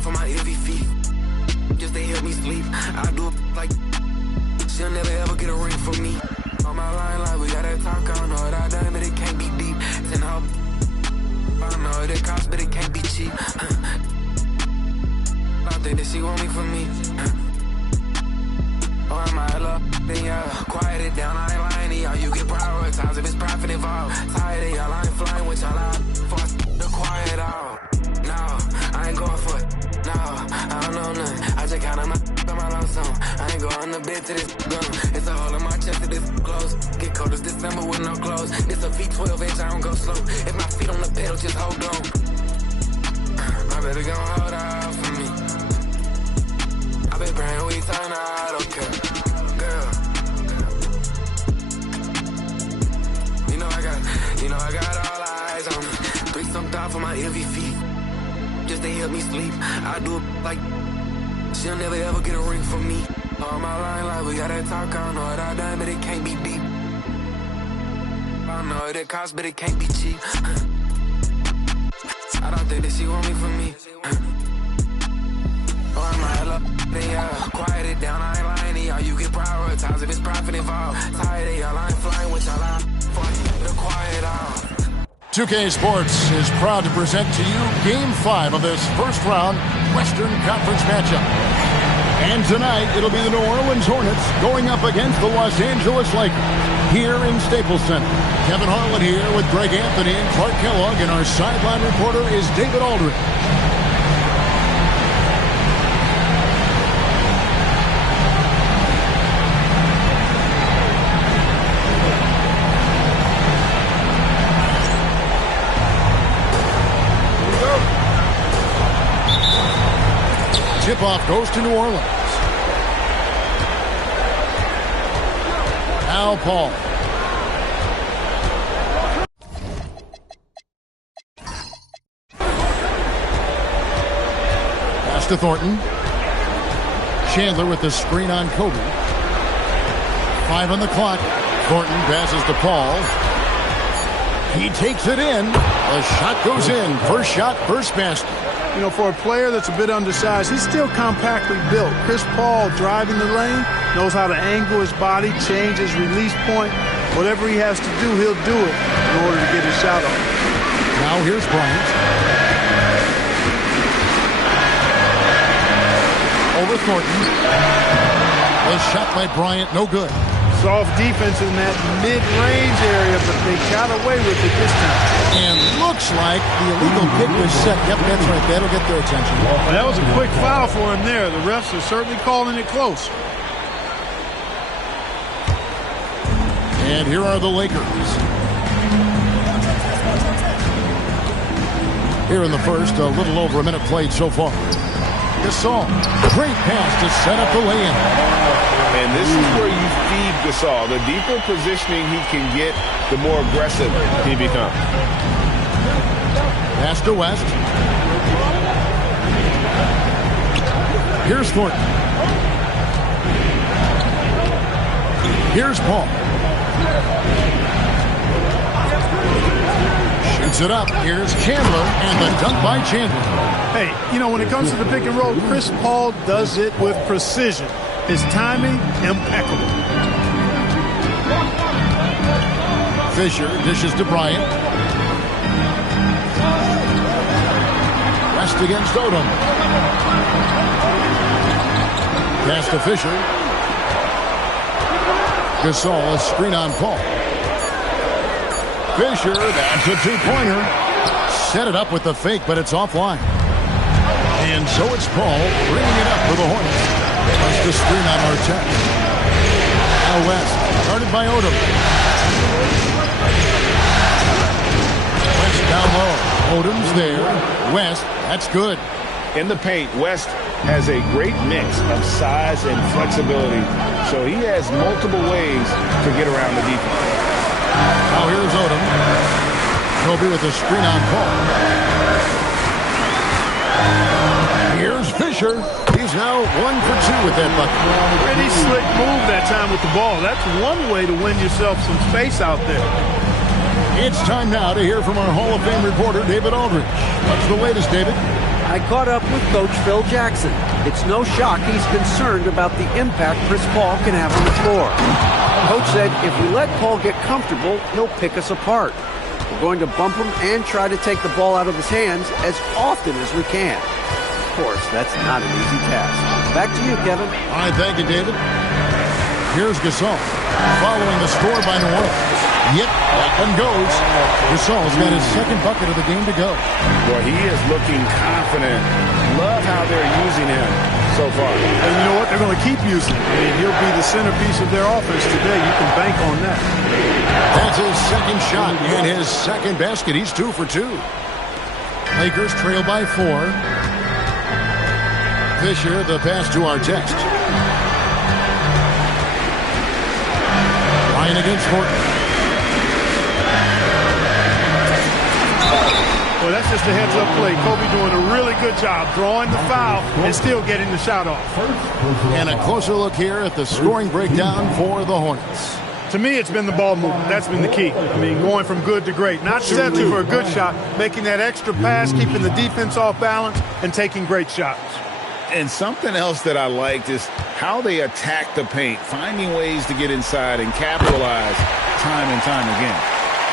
top of my heavy feet. Just to help me sleep. I do it like she'll never ever get a ring from me. On my line, like we gotta talk. I don't know what I done, but it can't be deep. Send her. I don't know what it costs, but it can't be cheap. I think that she want me for me. Oh, I might love, then yeah. Quiet it down, I ain't lying to y'all. You get prioritized if it's profit involved. Tired of y'all, I ain't flying with y'all. I force the quiet out. No, I ain't going for it. No, I don't know nothing. I just counted my lump sum. I ain't going to bed to this gun. It's a hole in my chest to this close. Get cold as December with no clothes. This a V12 inch, I don't go slow. If my feet on the pedal, just hold on. My baby gon' hold out for me. I been praying we turn out okay. Girl, you know I got all eyes on me. 3-some thought for my heavy feet. Just to help me sleep. I do it like she'll never ever get a ring from me. On my line, like we gotta talk. I don't know what I done, but it can't be deep. I don't know what it costs, but it can't be cheap. I don't think that she want me for me. Oh, I might love, then yeah. Quiet it down, I ain't lying to y'all. You get prioritized if it's profit involved. Tired of y'all, I ain't flying with y'all. I fight the quiet out. 2K Sports is proud to present to you Game 5 of this first-round Western Conference matchup. And tonight, it'll be the New Orleans Hornets going up against the Los Angeles Lakers here in Staples Center. Kevin Harlan here with Greg Anthony and Clark Kellogg, and our sideline reporter is David Aldridge. Tip-off goes to New Orleans. Now Paul. Pass to Thornton. Chandler with the screen on Kobe. 5 on the clock. Thornton passes to Paul. He takes it in. The shot goes in. First shot, first basket. You know, for a player that's a bit undersized, he's still compactly built. Chris Paul driving the lane, knows how to angle his body, change his release point. Whatever he has to do, he'll do it in order to get his shot off. Now here's Bryant. Over Thornton. The shot by Bryant, no good. Soft defense in that mid-range area, but they got away with it this time. And looks like the illegal kick was set. Yep, that's right. That'll get their attention. Well, that was a quick foul for him there. The refs are certainly calling it close. And here are the Lakers. Here in the first, a little over a minute played so far. Gasol, great pass to set up the lay-in. And this is where you feed Gasol. The deeper positioning he can get, the more aggressive he becomes. Pass to West. Here's Thornton. Here's Paul. Shoots it up. Here's Chandler, and the dunk by Chandler. Hey, you know, when it comes to the pick and roll, Chris Paul does it with precision. His timing, impeccable. Fisher dishes to Bryant. West against Odom. Pass to Fisher. Gasol, a screen on Paul. Fisher, that's a two-pointer. Set it up with the fake, but it's offline. And so it's Paul bringing it up for the Hornets. That's the screen on Artest. Now West, guarded by Odom. West down low. Odom's there. West, that's good. In the paint, West has a great mix of size and flexibility, so he has multiple ways to get around the defense. Now here's Odom. Kobe with the screen on Paul. Here's Fisher. He's now 1 for 2 with that bucket. Pretty slick move that time with the ball. That's one way to win yourself some space out there. It's time now to hear from our Hall of Fame reporter, David Aldridge. What's the latest, David? I caught up with Coach Phil Jackson. It's no shock he's concerned about the impact Chris Paul can have on the floor. Coach said if we let Paul get comfortable, he'll pick us apart. We're going to bump him and try to take the ball out of his hands as often as we can. Of course, that's not an easy task. Back to you, Kevin. All right, thank you, David. Here's Gasol, following the score by New Orleans. Yep, that one goes. Gasol's got his second bucket of the game to go. Boy, he is looking confident. Love how they're using him so far. And you know what? They're going to keep using him. I mean, he'll be the centerpiece of their offense today. You can bank on that. That's his second shot and his second basket. He's 2 for 2. Lakers trail by 4. Fisher, the pass to Artest. Ryan against Horton. Well, that's just a heads-up play. Kobe doing a really good job drawing the foul and still getting the shot off. And a closer look here at the scoring breakdown for the Hornets. To me, it's been the ball movement. That's been the key. I mean, going from good to great. Not settling for a good shot, making that extra pass, keeping the defense off balance, and taking great shots. And something else that I liked is how they attack the paint, finding ways to get inside and capitalize time and time again.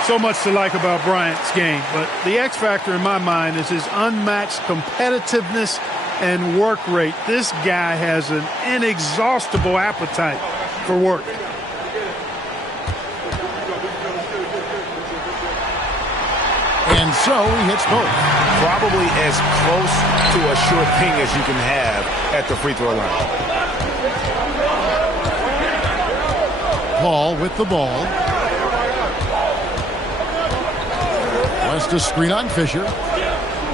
So much to like about Bryant's game, but the X factor in my mind is his unmatched competitiveness and work rate. This guy has an inexhaustible appetite for work. And so he hits both. Probably as close to a sure ping as you can have at the free throw line. Paul with the ball. West to screen on Fisher.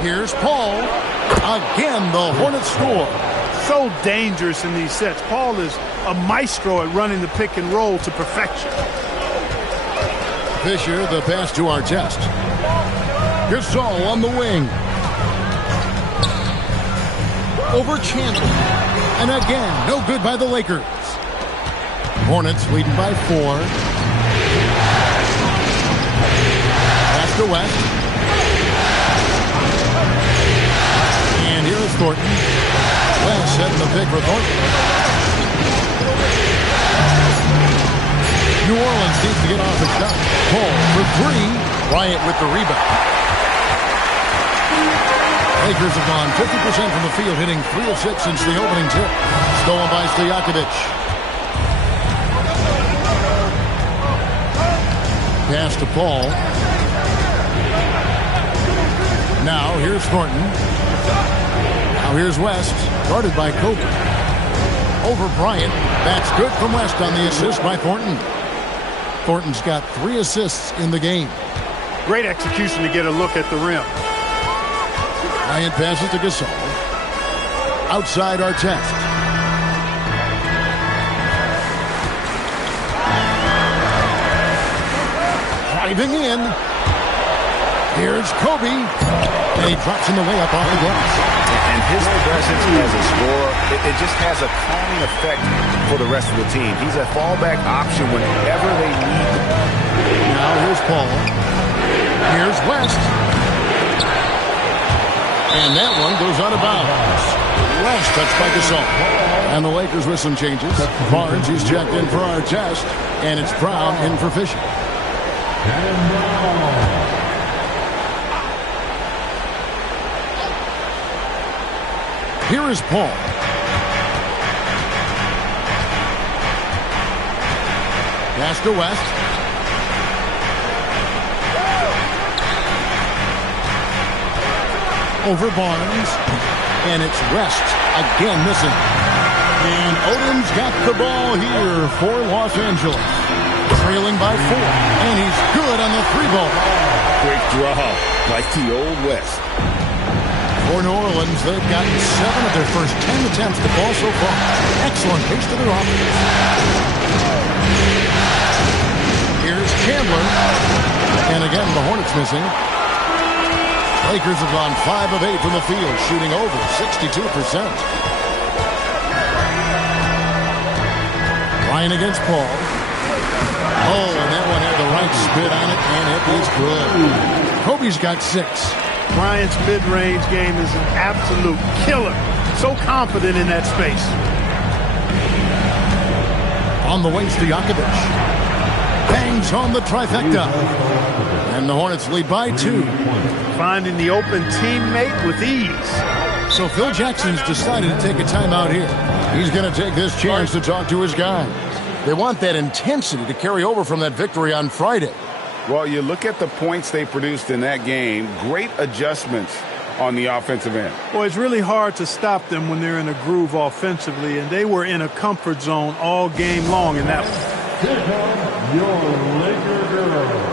Here's Paul. Again, the Hornets score. So dangerous in these sets. Paul is a maestro at running the pick and roll to perfection. Fisher, the pass to Artest. Gasol on the wing. Over Chandler. And again, no good by the Lakers. Hornets leading by 4. Pass to West. And here is Thornton. West setting the pick for Thornton. New Orleans needs to get off the shot. Paul for 3. Bryant with the rebound. Lakers have gone 50% from the field, hitting 3 of 6 since the opening tip. Stolen by Stojakovic. Pass to Paul. Now here's Thornton. Now here's West, guarded by Kobe. Over Bryant. That's good from West on the assist by Thornton. Thornton's got 3 assists in the game. Great execution to get a look at the rim. Bryant passes to Gasol. Outside Artest. Driving in. Here's Kobe. And he drops in the way up off the glass. And his presence as a scorer, it just has a calming effect for the rest of the team. He's a fallback option whenever they need him. Now here's Paul. Here's West. And that one goes out of bounds. Last touch by Gasol. And the Lakers with some changes. Barnes, he's checked in for Artest. And it's Brown in for Fisher. Here is Paul. Pass to West. Over Barnes. And it's West again missing. And Odom's got the ball here for Los Angeles. Trailing by 4. And he's good on the 3-ball. Quick draw, like the old West. For New Orleans, they've gotten 7 of their first 10 attempts to ball so far. Excellent pace to their offense. Here's Chandler. And again, the Hornets missing. Lakers have gone 5 of 8 from the field, shooting over 62%. Ryan against Paul. Oh, and that one had the right spin on it, and it is good. Kobe's got 6. Bryant's mid-range game is an absolute killer. So confident in that space. On the wing, Stojakovic bangs home the trifecta. And the Hornets lead by 2. Finding the open teammate with ease. So Phil Jackson's decided to take a timeout here. He's going to take this chance to talk to his guys. They want that intensity to carry over from that victory on Friday. Well, you look at the points they produced in that game. Great adjustments on the offensive end. Well, it's really hard to stop them when they're in a groove offensively, and they were in a comfort zone all game long in that one. Here comes your Laker girl.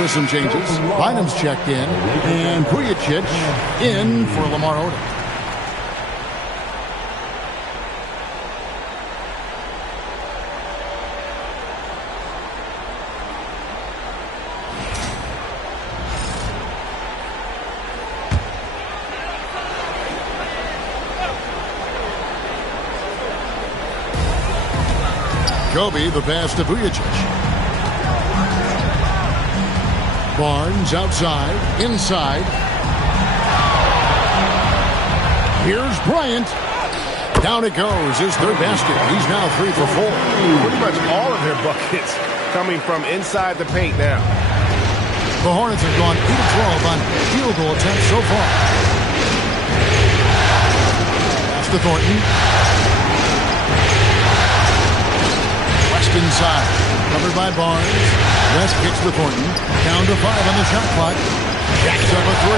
With some changes. Bynum's checked in, and Vujicic in for Lamar Odom. Kobe, the pass to Vujicic. Barnes outside, inside. Here's Bryant. Down it goes, his third basket. He's now 3 for 4. Pretty much all of their buckets coming from inside the paint now. The Hornets have gone 8 of 12 on field goal attempts so far. Pass to Thornton. West inside. Covered by Barnes. West kicks to Thornton. Down to 5 on the shot clock. Jacks up a 3,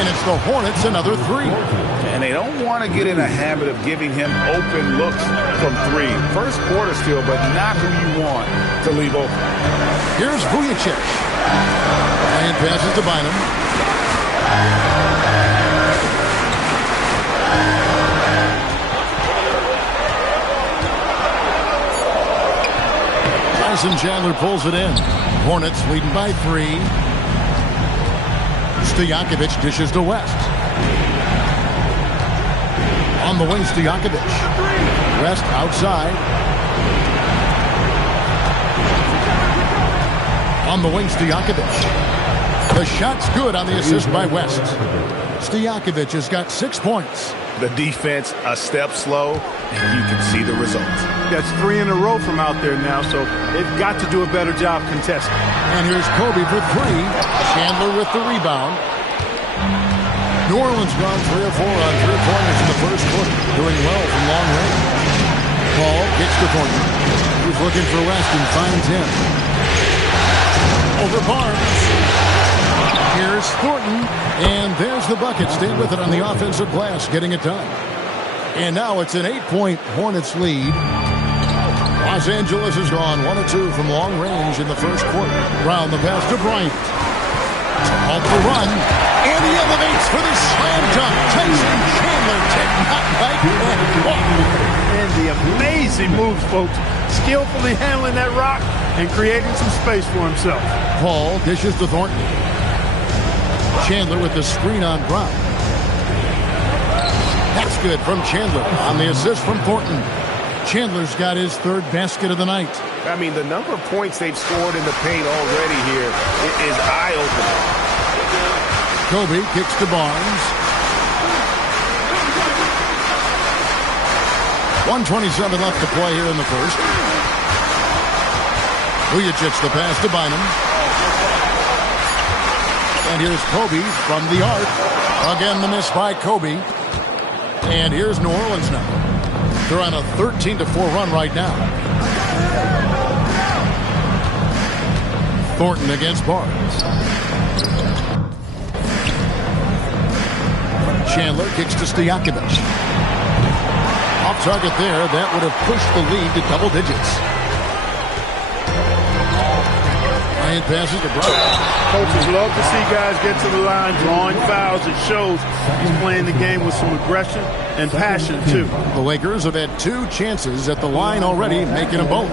and it's the Hornets another 3. And they don't want to get in a habit of giving him open looks from 3. First quarter still, but not who you want to leave open. Here's Vujicic. And passes to Bynum. Tyson Chandler pulls it in. Hornets leading by 3. Stojakovic dishes to West. On the wing, Stojakovic. West outside. On the wing, Stojakovic. The shot's good on the assist by West. Stojakovic has got 6 points. The defense a step slow, and you can see the results. That's 3 in a row from out there now, so they've got to do a better job contesting. And here's Kobe for 3. Chandler with the rebound. New Orleans gone 3 of 4 on 3-pointers in the first quarter, doing well from long range. Paul kicks to Thornton. He's looking for West and finds him. Over Barnes. Here's Thornton, and there's the bucket. Stay with it on the offensive glass, getting it done. And now it's an 8-point Hornets lead. Los Angeles has gone 1 of 2 from long range in the first quarter. Brown the pass to Bryant. Off the run, and he elevates for the slam dunk. Tyson Chandler taking out right And the amazing moves, folks. Skillfully handling that rock and creating some space for himself. Paul dishes to Thornton. Chandler with the screen on Brown. That's good from Chandler on the assist from Thornton. Chandler's got his third basket of the night. I mean, the number of points they've scored in the paint already here is eye-opening. Kobe kicks to Barnes. 1:27 left to play here in the first. Vujacic the pass to Bynum. And here's Kobe from the arc. Again, the miss by Kobe. And here's New Orleans now. They're on a 13-4 run right now. Thornton against Barnes. Chandler kicks to Stojakovic. Off target there. That would have pushed the lead to double digits. Bryant passes to Bryant. Coaches love to see guys get to the line, drawing fouls. It shows he's playing the game with some aggression and passion, too. The Lakers have had 2 chances at the line already, making them both.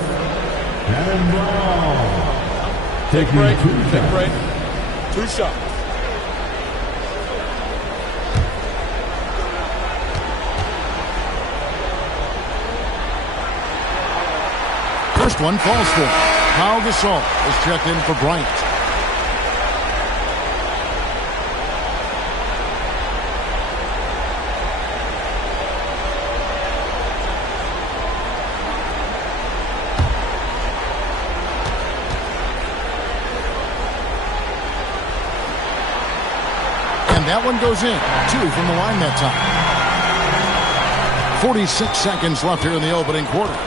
And Brown. Take break. Take break. 2 shots. First one falls for him. Pau Gasol is checked in for Bryant. And that one goes in. 2 from the line that time. 46 seconds left here in the opening quarter.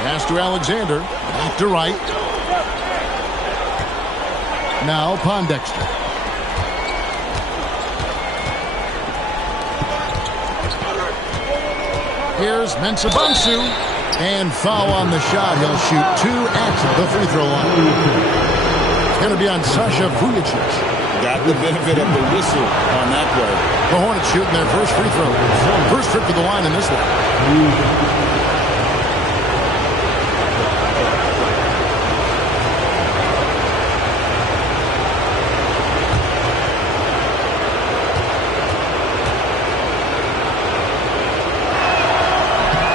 Pass to Alexander. Back to right. Now Pondexter. Here's Mensah-Bonsu. And foul on the shot. He'll shoot 2 at the free throw line. It's going to be on Sasha Vujacic. Got the benefit of the whistle on that play. The Hornets shooting their first free throw. First trip to the line in this one.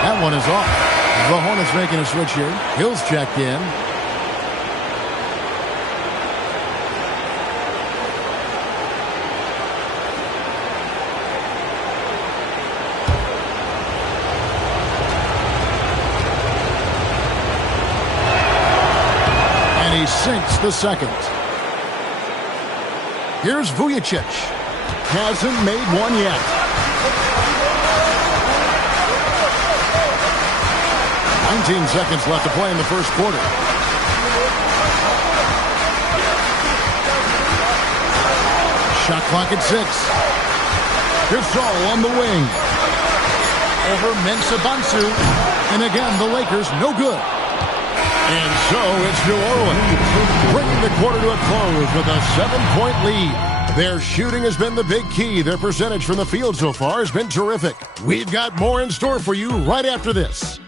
That one is off. The Hornets making a switch here. Hill's checked in. And he sinks the second. Here's Vujacic. Hasn't made one yet. 19 seconds left to play in the first quarter. Shot clock at 6. Gasol on the wing. Over Mensah-Bonsu. And again, the Lakers no good. And so it's New Orleans bringing the quarter to a close with a 7-point lead. Their shooting has been the big key. Their percentage from the field so far has been terrific. We've got more in store for you right after this.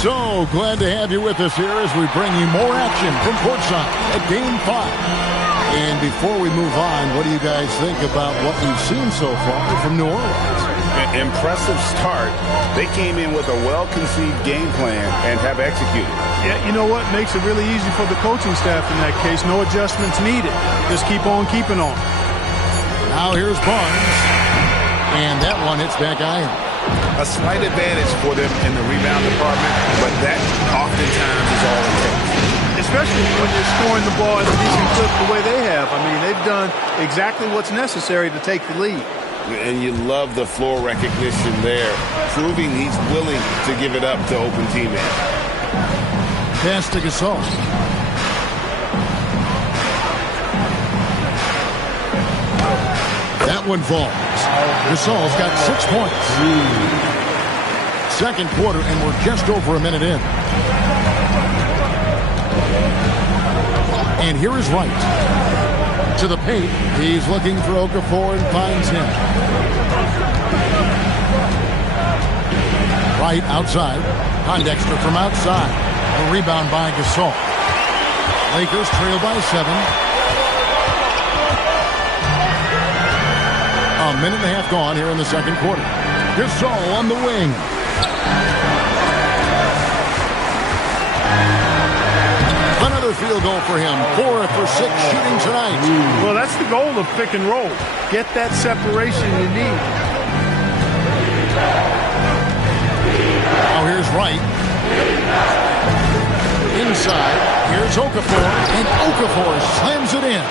So glad to have you with us here as we bring you more action from courtside at Game 5. And before we move on, what do you guys think about what we've seen so far from New Orleans? An impressive start. They came in with a well-conceived game plan and have executed. Yeah, you know what? Makes it really easy for the coaching staff in that case. No adjustments needed. Just keep on keeping on. Now here's Barnes. And that one hits back iron. A slight advantage for them in the rebound department, but that oftentimes is all it takes. Especially when you're scoring the ball at a decent clip the way they have. I mean, they've done exactly what's necessary to take the lead. And you love the floor recognition there, proving he's willing to give it up to open teammates. Pass to Gasol. That one falls. Gasol's got 6 points. Second quarter, and we're just over a minute in. And here is Wright. To the paint. He's looking for Okafor and finds him. Right outside. Pondexter from outside. A rebound by Gasol. Lakers trail by 7. A minute and a half gone here in the second quarter. Gasol on the wing. Another field goal for him. 4 for 6 shooting tonight. Well, that's the goal of pick and roll. Get that separation you need. Now here's Wright. Inside. Here's Okafor. And Okafor slams it in.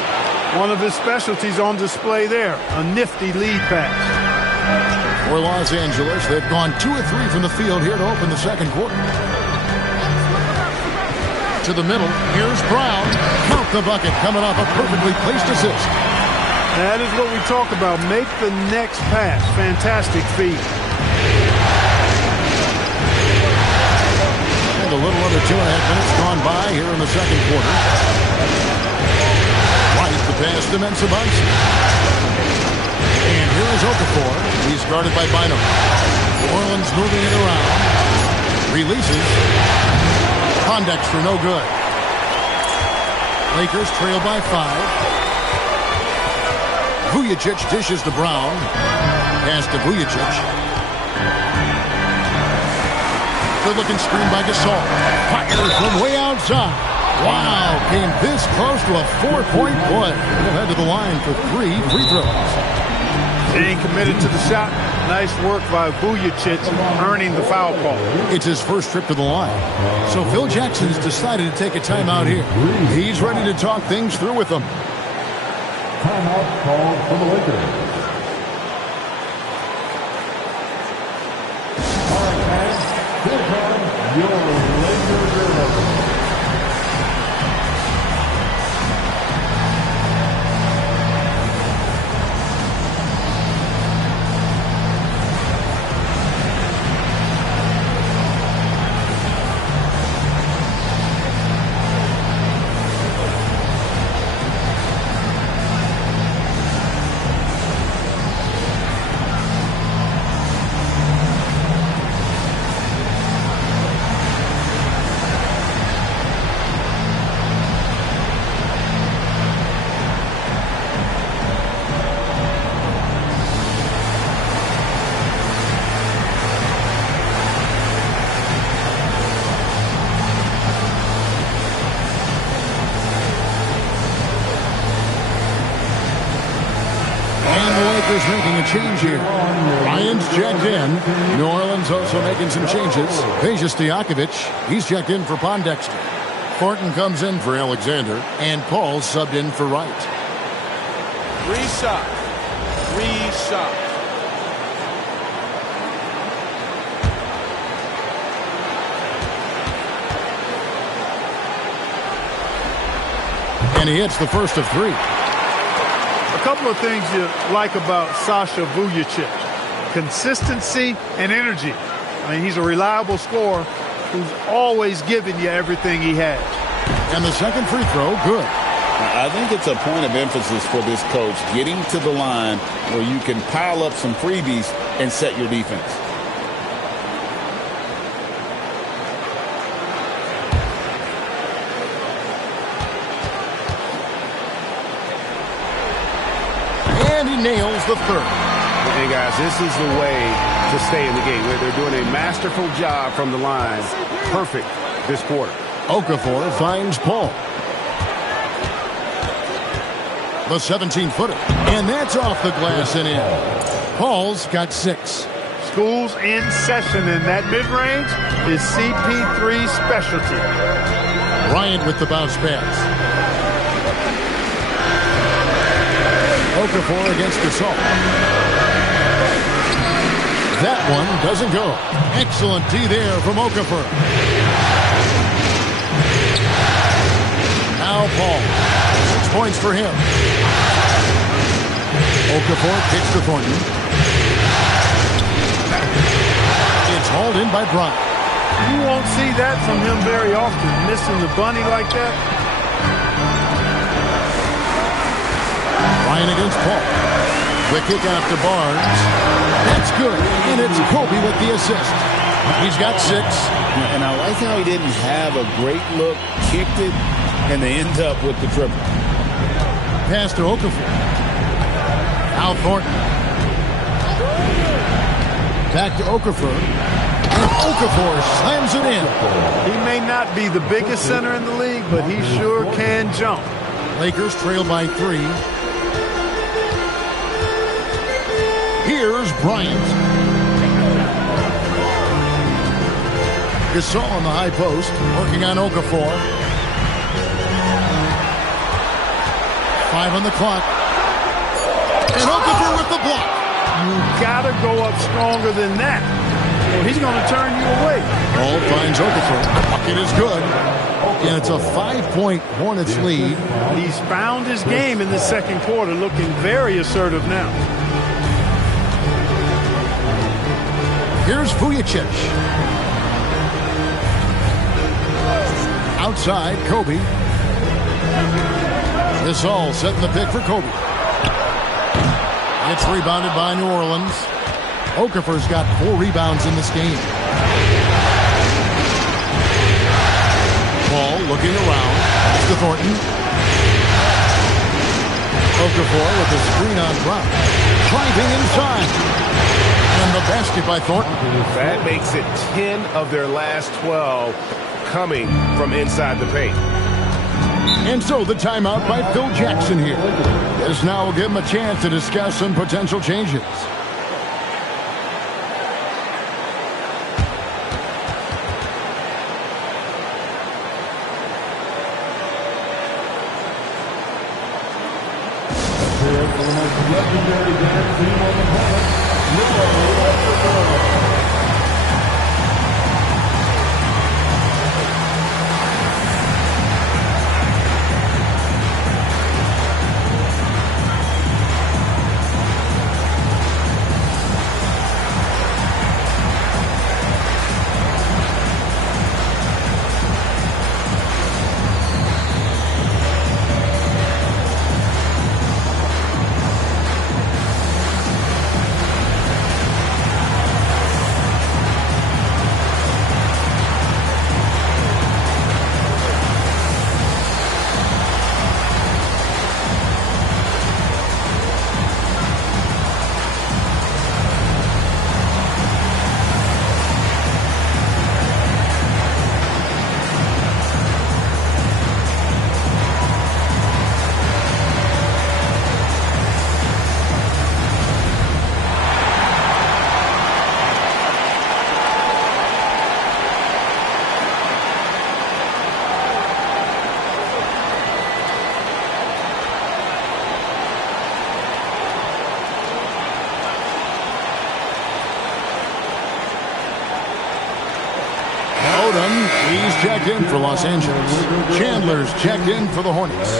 One of his specialties on display there. A nifty lead pass. For Los Angeles, they've gone 2 of 3 from the field here to open the second quarter. To the middle. Here's Brown. Count the bucket. Coming off a perfectly placed assist. That is what we talk about. Make the next pass. Fantastic feed. And a little under 2.5 minutes gone by here in the second quarter. White the pass to Mensah-Bonsu. And here is Okafor. He's guarded by Bynum. New Orleans moving it around. Releases. Pondexter no good. Lakers trail by 5. Vujacic dishes to Brown. Pass to Vujacic. Good looking screen by Gasol. Fires from way outside. Wow, came this close to a 4-point play. He'll head to the line for 3 free throws. He ain't committed to the shot. Nice work by Vujacic earning the foul call. It's his first trip to the line. So Phil Jackson's decided to take a timeout here. He's ready to talk things through with them. Timeout called for the Lakers. All right, guys. Here comes your Lakers. Making a change here. Ryan's checked in. New Orleans also making some changes. Peja Stojakovic, he's checked in for Pondexter. Thornton comes in for Alexander, and Paul subbed in for Wright. 3 shots. 3 shots. And he hits the first of 3. A couple of things you like about Sasha Vujacic. Consistency and energy. I mean, he's a reliable scorer who's always giving you everything he has. And the second free throw, good. I think it's a point of emphasis for this coach, getting to the line where you can pile up some freebies and set your defense. Nails the third. Hey guys, this is the way to stay in the game. They're doing a masterful job from the line. Perfect this quarter. Okafor finds Paul. The 17-footer. And that's off the glass and in. Paul's got 6. School's in session, and that mid-range is CP3's specialty. Bryant with the bounce pass. Okafor against Gasol. That one doesn't go. Excellent D there from Okafor. Now Paul. 6 points for him. Okafor kicks to Thornton. It's hauled in by Bryant. You won't see that from him very often, missing the bunny like that. Ryan against Paul. The kick out to Barnes. That's good. And it's Kobe with the assist. He's got 6. And I like how he didn't have a great look, kicked it, and they end up with the triple. Pass to Okafor. Al Thornton. Back to Okafor. And Okafor slams it in. He may not be the biggest center in the league, but he sure can jump. Lakers trail by 3. Here's Bryant. Gasol on the high post, working on Okafor. 5 on the clock. And Okafor with the block. You gotta go up stronger than that, or he's gonna turn you away. Ball finds Okafor. It is good. And it's a 5-point Hornets lead. He's found his game in the second quarter, looking very assertive now. Here's Vujacic. Outside, Kobe. Gasol setting the pick for Kobe. It's rebounded by New Orleans. Okafor's got 4 rebounds in this game. Paul looking around. To Thornton. Okafor with the screen on Brown. Driving inside. And the basket by Thornton. That makes it 10 of their last 12 coming from inside the paint. And so the timeout by Phil Jackson here. This now will give him a chance to discuss some potential changes. For the most legendary dance team on the planet, He's checked in for Los Angeles. Chandler's checked in for the Hornets.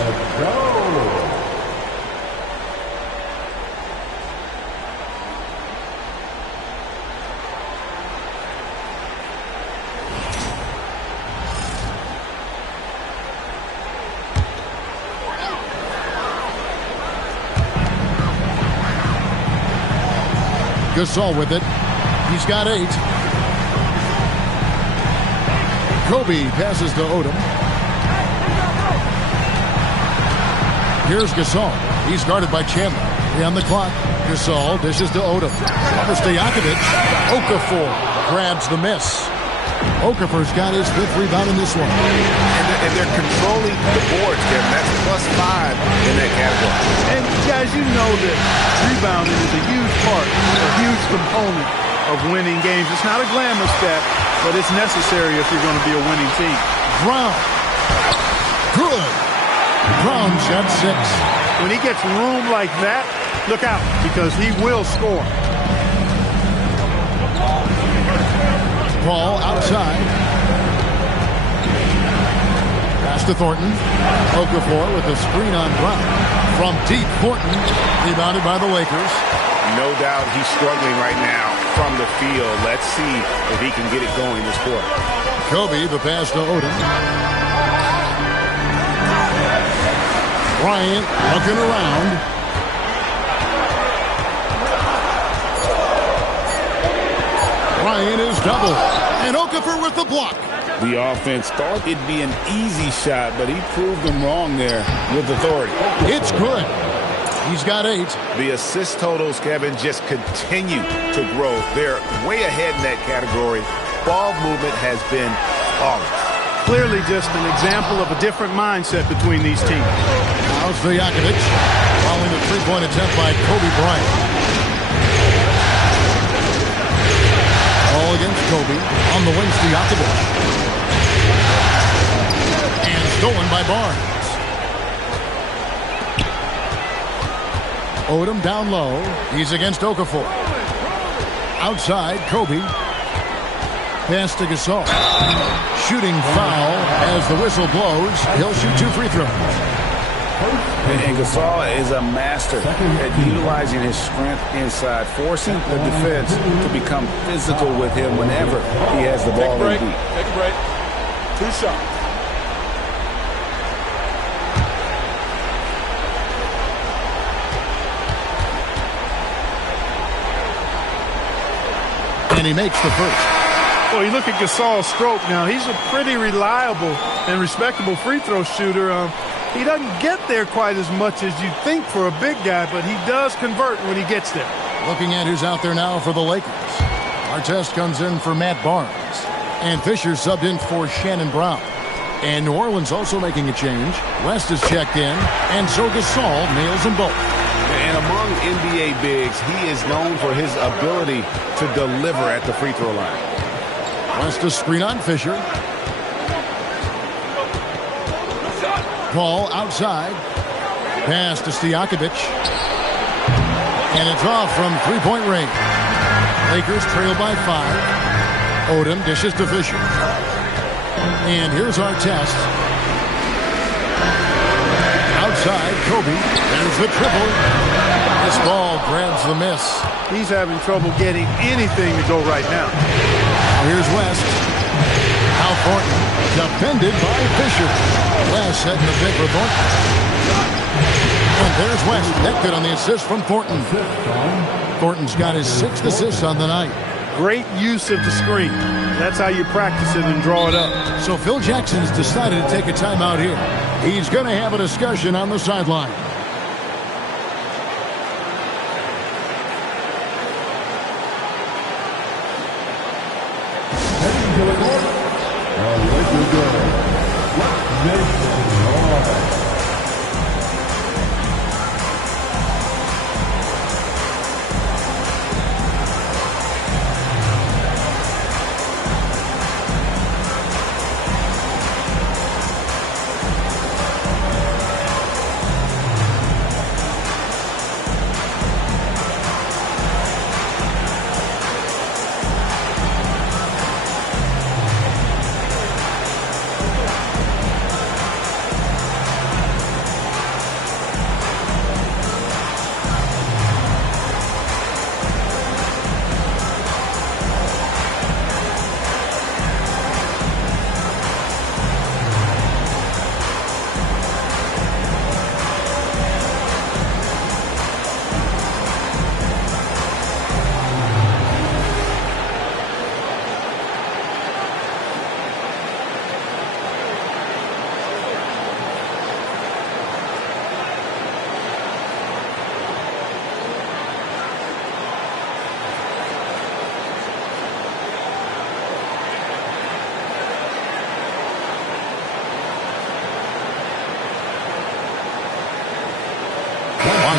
Gasol with it. He's got 8. Kobe passes to Odom. Here's Gasol. He's guarded by Chandler. 3 on the clock. Gasol dishes to Odom. Covers to Stojakovic. Okafor grabs the miss. Okafor's got his 5th rebound in this one. And they're controlling the boards, Kevin. That's +5 in that category. And guys, you know that rebounding is a huge part, a huge component of winning games. It's not a glamour stat, but it's necessary if you're going to be a winning team. Brown. Good. Brown's got 6. When he gets room like that, look out, because he will score. Paul outside. Pass to Thornton. Okafor with a screen on Brown. From deep, Thornton rebounded by the Lakers. No doubt he's struggling right now from the field. Let's see if he can get it going this quarter. Kobe, the pass to Odom. Bryant looking around. Bryant is doubled. And Okafor with the block. The offense thought it'd be an easy shot, but he proved them wrong there with authority. It's good. He's got 8. The assist totals, Kevin, just continue to grow. They're way ahead in that category. Ball movement has been flawless. Clearly just an example of a different mindset between these teams. Now Stojakovic following the three-point attempt by Kobe Bryant. All against Kobe. On the wing, Stojakovic. And stolen by Barnes. Odom down low. He's against Okafor. Outside, Kobe. Pass to Gasol. Shooting foul as the whistle blows. He'll shoot 2 free throws. And Gasol is a master at utilizing his strength inside, forcing the defense to become physical with him whenever he has the ball in deep. Take a break. 2 shots. And he makes the first. Well, you look at Gasol's stroke now. He's a pretty reliable and respectable free throw shooter. He doesn't get there quite as much as you'd think for a big guy, but he does convert when he gets there. Looking at who's out there now for the Lakers. Artest comes in for Matt Barnes. And Fisher subbed in for Shannon Brown. And New Orleans also making a change. West is checked in, and so Gasol nails them both. And among NBA bigs, he is known for his ability to deliver at the free throw line. West a screen on Fisher. Paul outside. Pass to Stojakovic. And it's off from three-point range. Lakers trail by 5. Odom dishes to Fisher. And here's Artest. Outside, Kobe. There's the triple. This ball grabs the miss. He's having trouble getting anything to go right now. Here's West. Al Thornton. Defended by Fisher. West setting the pick for Thornton. And there's West. That good on the assist from Thornton. Thornton's got his 6th assist on the night. Great use of the screen. That's how you practice it and draw it up. So Phil Jackson's decided to take a timeout here. He's going to have a discussion on the sideline.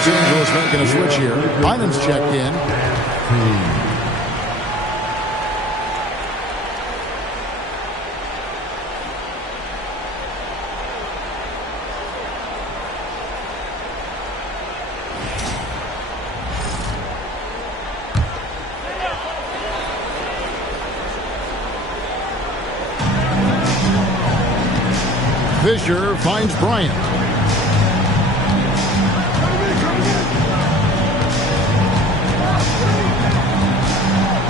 Los Angeles making a switch here. Bynum's checked in. Fisher finds Bryant.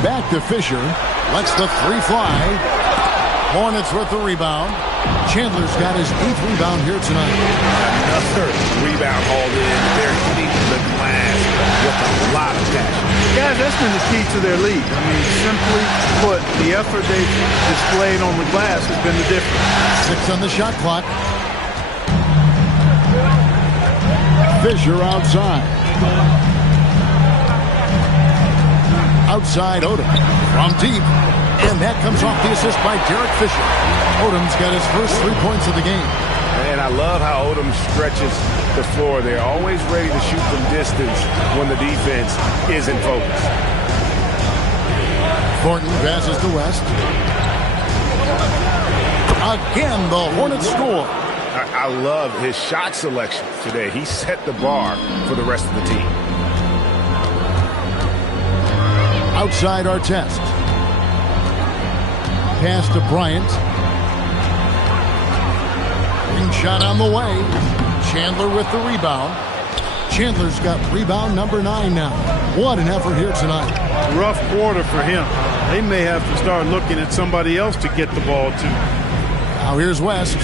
Back to Fisher. Lets the 3 fly. Hornets with the rebound. Chandler's got his 8th rebound here tonight. Another rebound hauled in. They're hitting the glass with a lot of passion. Guys, that's been the key to their lead. I mean, simply put, the effort they've displayed on the glass has been the difference. 6 on the shot clock. Fisher outside. Outside Odom. From deep. And that comes off the assist by Derek Fisher. Odom's got his first 3 points of the game. And I love how Odom stretches the floor. They're always ready to shoot from distance when the defense is in focus. Thornton passes to West. Again, the Hornets score. I love his shot selection today. He set the bar for the rest of the team. Outside Artest. Pass to Bryant. Ring shot on the way. Chandler with the rebound. Chandler's got rebound number 9 now. What an effort here tonight. Rough quarter for him. They may have to start looking at somebody else to get the ball to. Now here's West.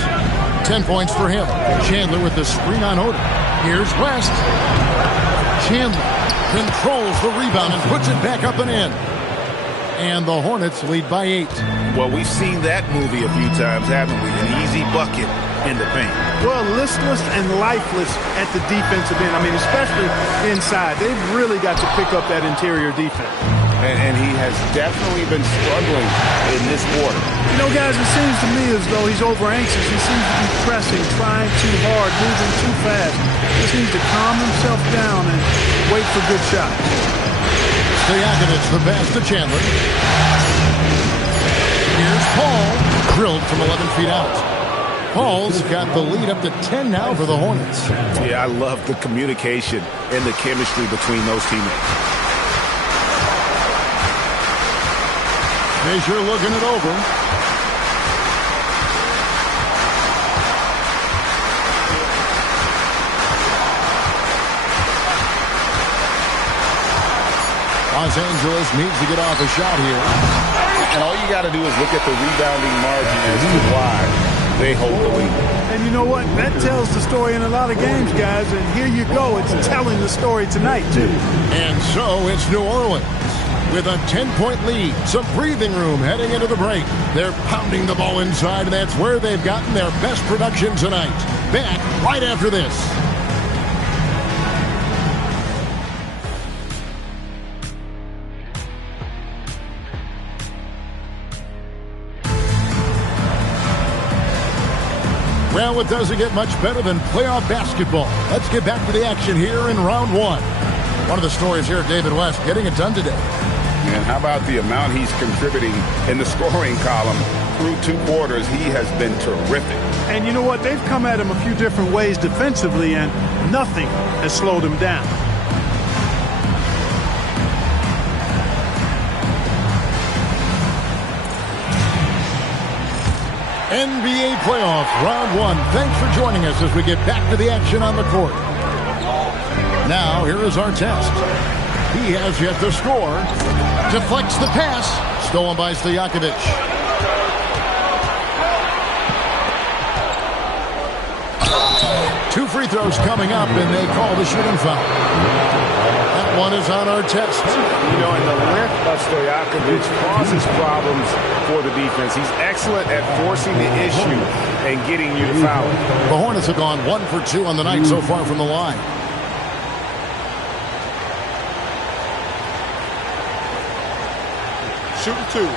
10 points for him. Chandler with the screen on Odom. Here's West. Chandler controls the rebound and puts it back up and in. And the Hornets lead by 8. Well, we've seen that movie a few times, haven't we? An easy bucket in the paint. Well, listless and lifeless at the defensive end. I mean, especially inside. They've really got to pick up that interior defense. And he has definitely been struggling in this quarter. You know, guys, it seems to me as though he's over anxious. He seems to be pressing, trying too hard, moving too fast. He just needs to calm himself down and wait for good shots. Stojakovic, the pass to Chandler. Here's Paul, drilled from 11 feet out. Paul's got the lead up to 10 now for the Hornets. Yeah, I love the communication and the chemistry between those teammates. Fisher looking it over. Los Angeles needs to get off a shot here. And all you got to do is look at the rebounding margin as to why they hold the lead. And you know what? That tells the story in a lot of games, guys. And here you go. It's telling the story tonight, too. And so it's New Orleans with a 10-point lead. Some breathing room heading into the break. They're pounding the ball inside, and that's where they've gotten their best production tonight. Back right after this. Well, it doesn't get much better than playoff basketball. Let's get back to the action here in round 1. One of the stories here, David West, getting it done today. And how about the amount he's contributing in the scoring column through 2 quarters? He has been terrific. And you know what? They've come at him a few different ways defensively, and nothing has slowed him down. NBA playoff round 1. Thanks for joining us as we get back to the action on the court. Now, here is our test. He has yet to score. Deflects the pass. Stolen by Stojakovic. Two free throws coming up, and they call the shooting foul. That one is on our test. You know, and the length of Stojakovic causes problems for the defense. He's excellent at forcing the issue and getting you to foul. The Hornets have gone 1 for 2 on the night so far from the line. Shooting 2.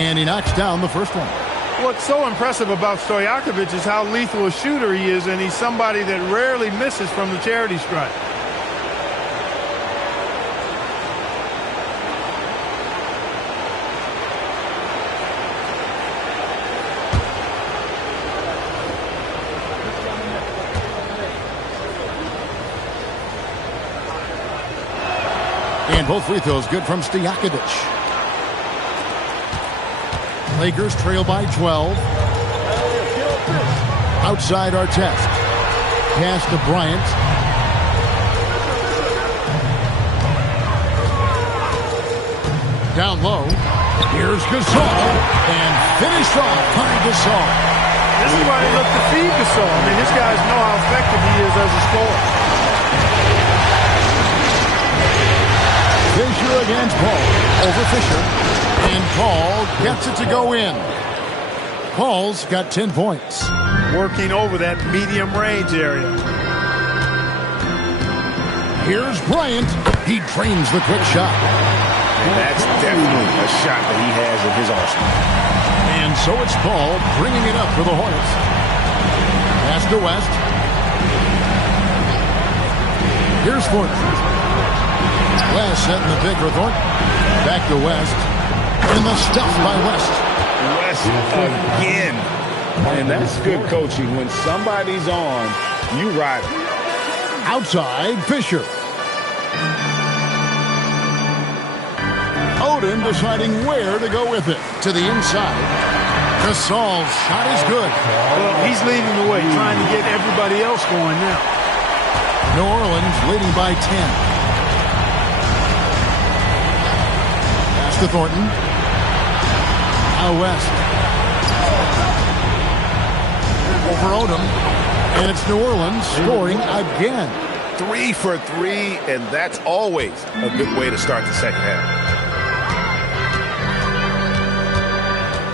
And he knocks down the first one. What's so impressive about Stojakovic is how lethal a shooter he is, and he's somebody that rarely misses from the charity stripe. And both free throws good from Stojakovic. Lakers trail by 12. Outside Artest. Pass to Bryant. Down low. Here's Gasol. And finished off by Gasol. This is why they look to feed Gasol. I mean, these guys know how effective he is as a scorer. Fisher against Paul. Over Fisher. And Paul gets it to go in. Paul's got 10 points. Working over that medium range area. Here's Bryant. He drains the quick shot. And that's definitely a shot that he has in his arsenal. And so it's Paul bringing it up for the Hornets. Pass to West. Here's Thornton. West setting the pick for Thornton. Back to West. And the stuff by West. West again. And that's good coaching. When somebody's on, you ride them. Outside, Fisher. Oden deciding where to go with it. To the inside. Gasol's shot is good. Well, he's leading the way, trying to get everybody else going now. New Orleans leading by 10. Pass to Thornton. Now West. Over Odom. And it's New Orleans scoring again. 3 for 3, and that's always a good way to start the second half.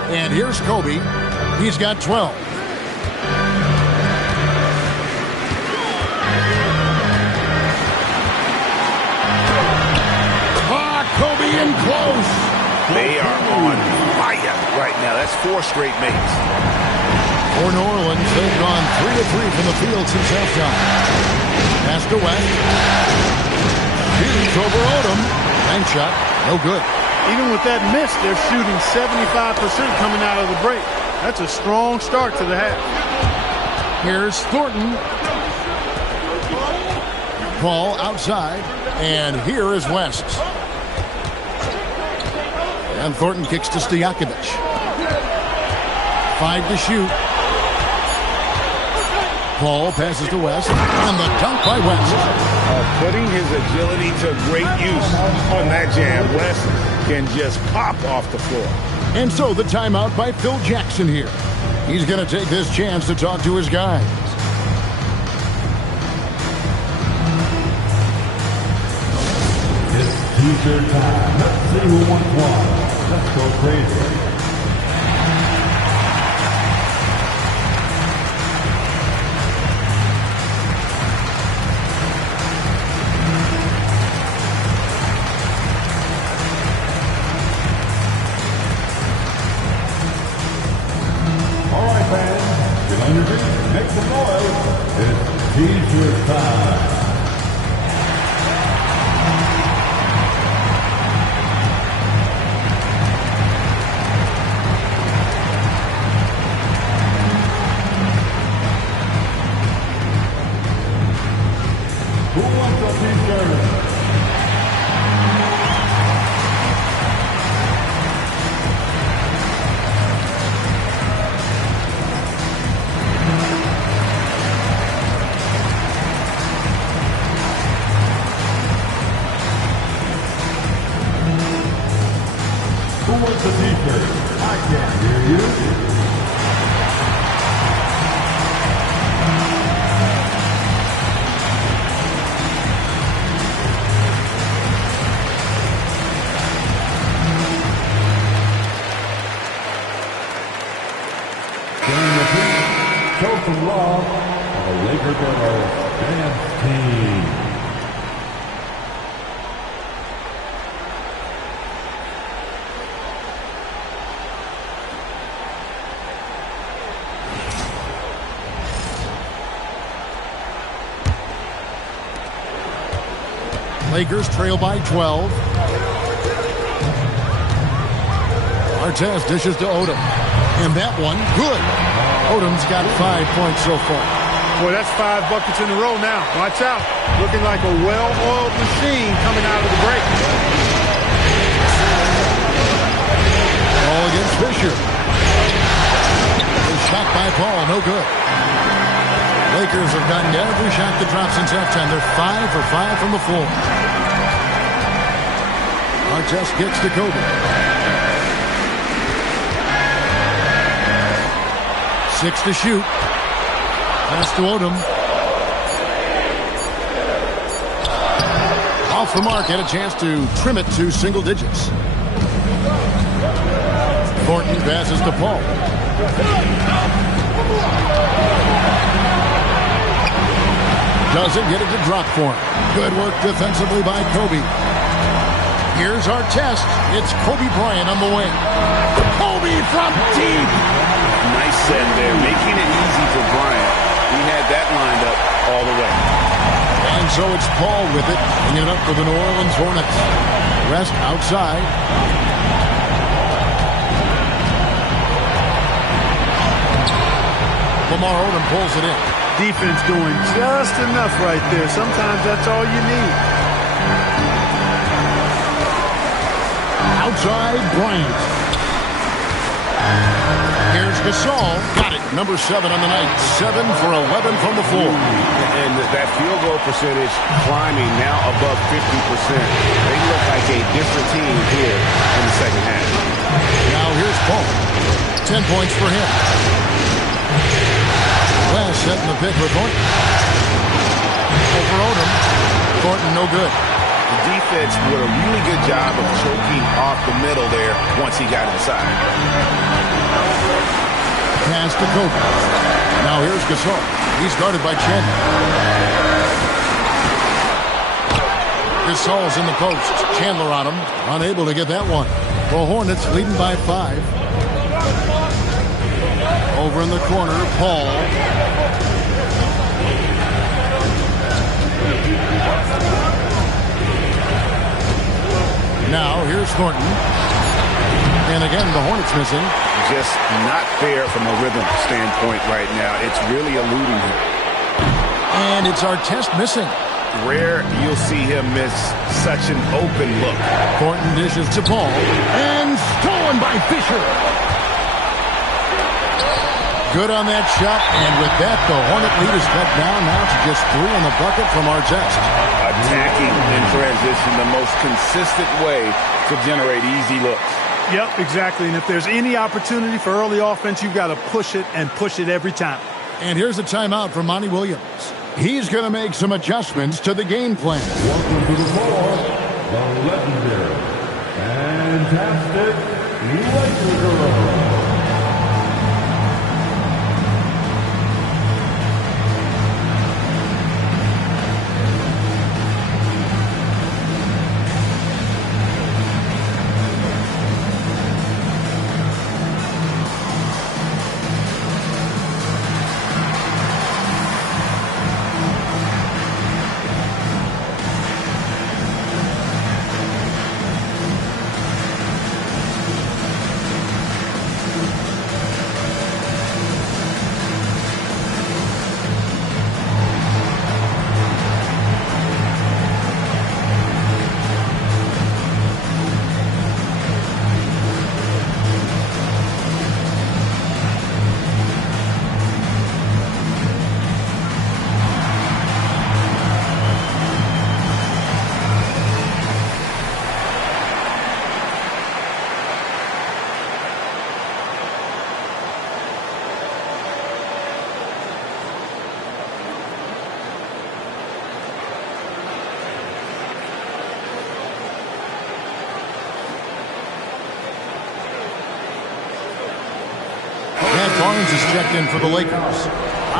And here's Kobe. He's got 12. Kobe in close. They are on fire right now. That's 4 straight makes. For New Orleans, they've gone 3 of 3 from the field since halftime. Pass to West. Shoots over Odom. Bank shot. No good. Even with that miss, they're shooting 75% coming out of the break. That's a strong start to the half. Here's Thornton. Ball outside. And here is West. And Thornton kicks to Stojakovic. 5 to shoot. Paul passes to West. And the dunk by West. Putting his agility to great use on that jam. West can just pop off the floor. And so the timeout by Phil Jackson here. He's going to take this chance to talk to his guys. It's T-shirt time. Let's see who wants one. Let's go crazy. All right, fans. Get on your feet. Make some noise. It's T-shirt time. Who wants a T-shirt? Who wants a T-shirt? I can't hear you. Show some love on the Laker Girls Dance Team. Lakers trail by 12. Artest dishes to Odom. And that one, good. Odom's got 5 points so far. Boy, that's 5 buckets in a row now. Watch out. Looking like a well-oiled machine coming out of the break. Ball against Fisher. A shot by Paul, no good. Lakers have gotten every shot to drop since halftime. They're 5 for 5 from the floor. Artest gets to Kobe. 6 to shoot. Pass to Odom. Off the mark, had a chance to trim it to single digits. Thornton passes to Paul. Doesn't get it to drop for him. Good work defensively by Kobe. Here's our test. It's Kobe Bryant on the wing. Kobe from deep. Nice set there, making it easy for Bryant. He had that lined up all the way. And so it's Paul with it, bringing it up for the New Orleans Hornets. Rest outside. Lamar Odom pulls it in. Defense doing just enough right there. Sometimes that's all you need. Outside Bryant. Here's Gasol. Got it. Number 7 on the night. 7 for 11 from the floor. And that field goal percentage climbing now above 50%. They look like a different team here in the second half. Now here's Paul. 10 points for him. West setting the pick for Thornton. Over Odom. Thornton no good. The defense did a really good job of choking off the middle there once he got inside. Pass to Kobe. Now here's Gasol. He's guarded by Chandler. Gasol's in the post. Chandler on him. Unable to get that one. The Hornets leading by 5. Over in the corner, Paul. Now here's Thornton. And again, the Hornets missing. Just not there from a rhythm standpoint right now. It's really eluding him. And it's Artest missing. Rare you'll see him miss such an open look. Thornton dishes to Paul. And stolen by Fisher. Good on that shot. And with that, the Hornet lead is cut down now to just 3 on the bucket from Artest. Attacking in transition, the most consistent way to generate easy looks. Yep, exactly. And if there's any opportunity for early offense, you've got to push it and push it every time. And here's a timeout from Monty Williams. He's going to make some adjustments to the game plan. Welcome to the floor, the legendary, fantastic Lakers. Barnes is checked in for the Lakers.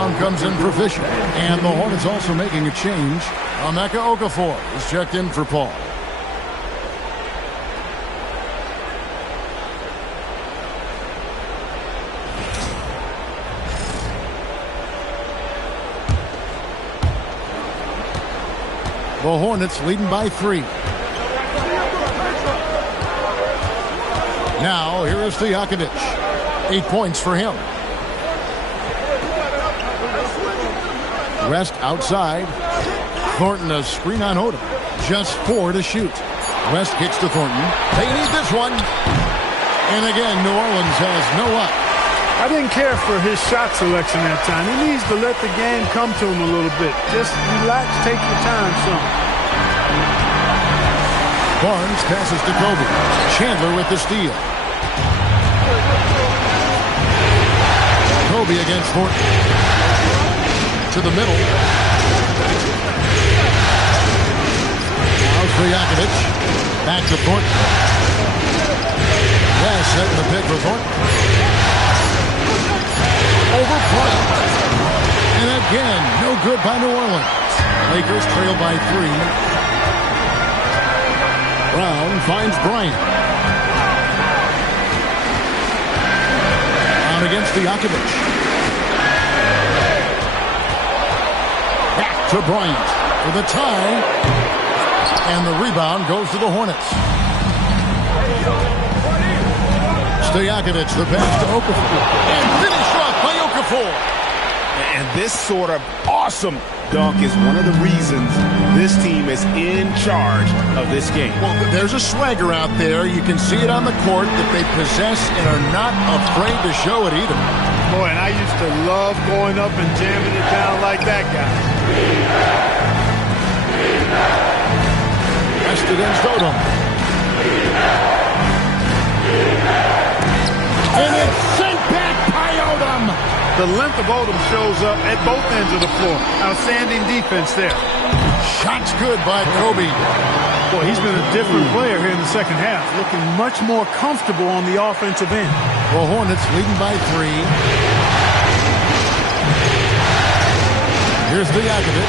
Brown comes in for Fisher. And the Hornets also making a change. Emeka Okafor is checked in for Paul. The Hornets leading by 3. Now, here is Stojakovic. 8 points for him. Rest outside. Thornton a screen on Odom. Just 4 to shoot. West kicks to Thornton. They need this one. And again, New Orleans has no up. I didn't care for his shot selection that time. He needs to let the game come to him a little bit. Just relax, take your time some. Barnes passes to Kobe. Chandler with the steal. Kobe against Horton. To the middle. Now Stojakovic. Back to Thornton. West setting the pick for Thornton. Over Bryant. And again, no good by New Orleans. Lakers trail by 3. Brown finds Bryant. Brown against Stojakovic. Back to Bryant for the tie. And the rebound goes to the Hornets. Stojakovic, the pass to Okafor. And finished off by Okafor. And this sort of awesome dunk is one of the reasons this team is in charge of this game. Well, there's a swagger out there. You can see it on the court that they possess and are not afraid to show it either. Boy, and I used to love going up and jamming it down like that guy. West against Odom. And it's sent back by Odom. The length of Odom shows up at both ends of the floor. Outstanding defense there. Shots good by Kobe. Boy, he's been a different player here in the second half. Looking much more comfortable on the offensive end. The Hornets leading by 3. Here's Stojakovic.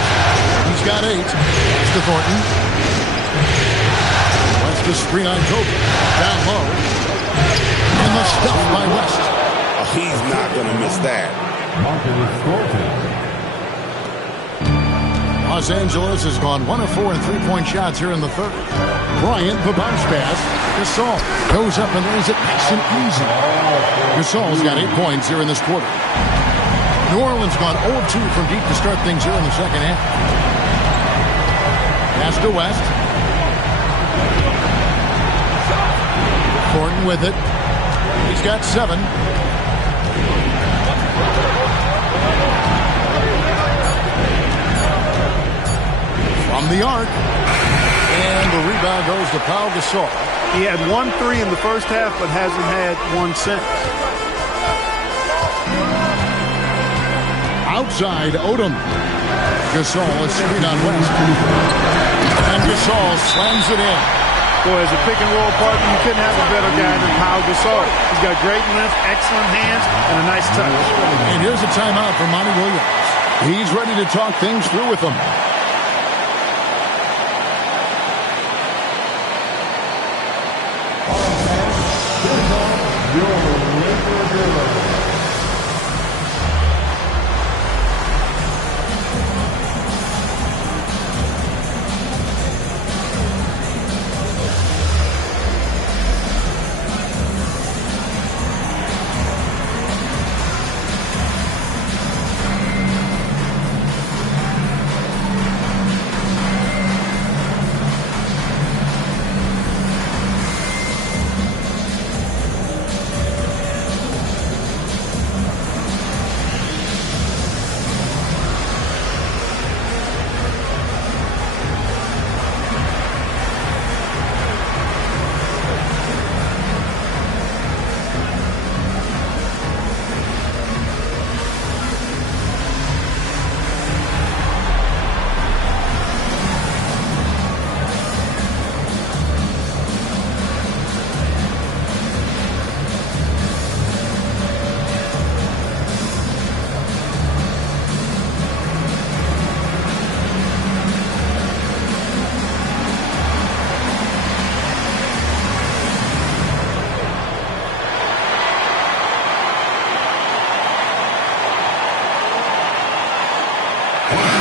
He's got 8. It's to Thornton. West to screen on Kobe. Down low. And the stuff by West. He's not going to miss that. Los Angeles has gone 1 of 4 in three-point shots here in the third. Bryant, the bounce pass. Gasol goes up and lays it nice and easy. Gasol's got 8 points here in this quarter. New Orleans gone 0 of 2 from deep to start things here in the second half. Pass to West. Thornton with it. He's got 7. From the arc. And the rebound goes to Pau Gasol. He had 1 3 in the first half, but hasn't had one since. Outside, Odom. Gasol is screen on West. And Gasol slams it in. Boy, as a pick and roll partner, you couldn't have a better guy than Pau Gasol. He's got great length, excellent hands, and a nice touch. And here's a timeout for Monty Williams. He's ready to talk things through with them.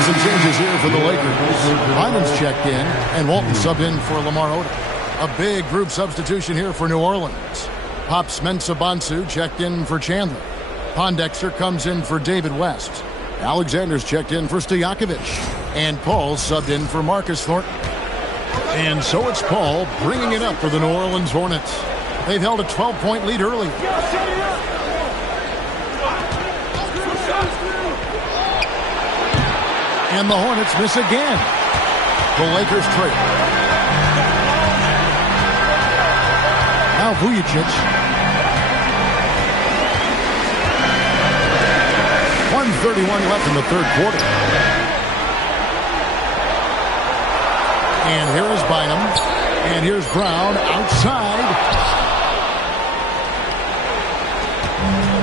Some changes here for the Lakers. Lyman's checked in, and Walton subbed in for Lamar Odom. A big group substitution here for New Orleans. Pops Mensah-Bonsu checked in for Chandler. Pondexter comes in for David West. Alexander's checked in for Stojakovic. And Paul subbed in for Marcus Thornton. And so it's Paul bringing it up for the New Orleans Hornets. They've held a 12-point lead early. And the Hornets miss again. The Lakers trail. Now Vujacic. 1:31 left in the third quarter. And here is Bynum. And here's Brown outside.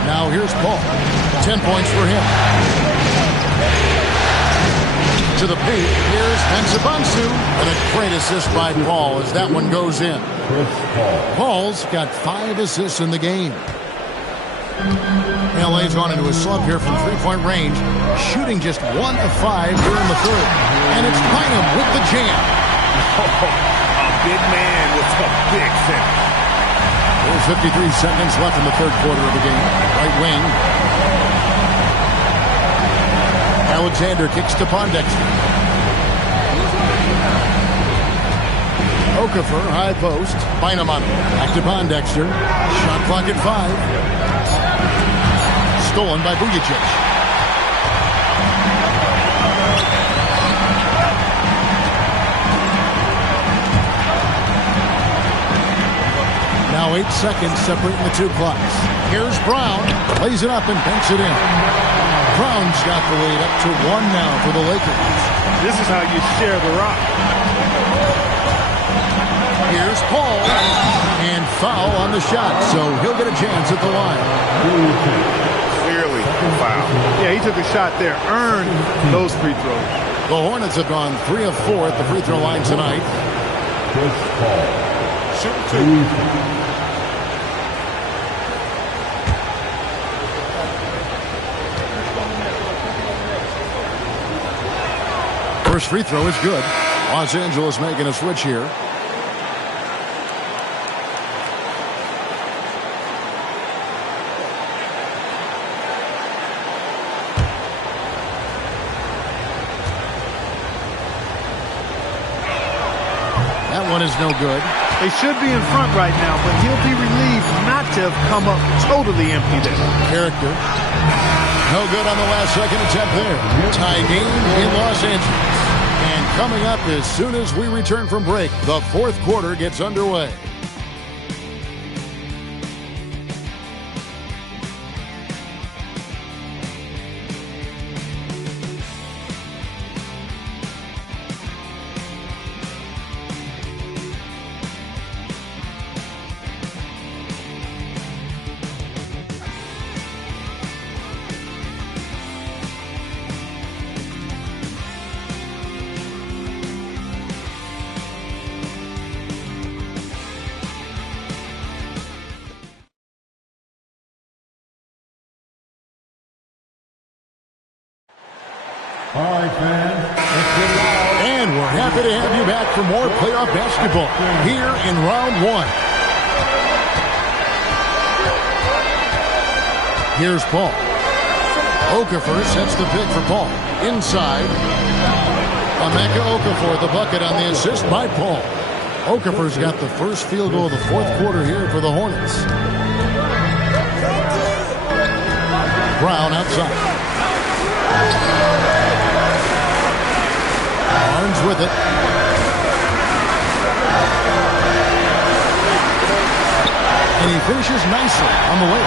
Now here's Paul. 10 points for him. To the paint. Here's Hansabansu. And a great assist by Paul as that one goes in. Paul's got 5 assists in the game. LA's gone into a slump here from three-point range, shooting just 1 of 5 here in the third. And it's Bynum with the jam. A big man with a big finish. There's 53 seconds left in the third quarter of the game. Right wing. Alexander kicks to Pondexter. Okafor, high post. Bynum on him. Back to Pondexter. Shot clock at 5. Stolen by Vujacic. Now 8 seconds separating the two clocks. Here's Brown. Lays it up and banks it in. Brown's got the lead up to 1 now for the Lakers. This is how you share the rock. Here's Paul. And foul on the shot, so he'll get a chance at the line. Clearly foul. Yeah, he took a shot there. Earned those free throws. The Hornets have gone 3 of 4 at the free throw line tonight. Shoot 2. First free throw is good. Los Angeles making a switch here. That one is no good. They should be in front right now, but he'll be relieved not to have come up totally empty there. Character. No good on the last second attempt there. Tie game in Los Angeles. And coming up as soon as we return from break, the fourth quarter gets underway. All right, fans. And we're happy to have you back for more playoff basketball here in round 1. Here's Paul. Okafor sets the pick for Paul. Inside. Emeka Okafor, the bucket on the assist by Paul. Okafor's got the first field goal of the fourth quarter here for the Hornets. Brown outside. Barnes with it. And he finishes nicely on the way.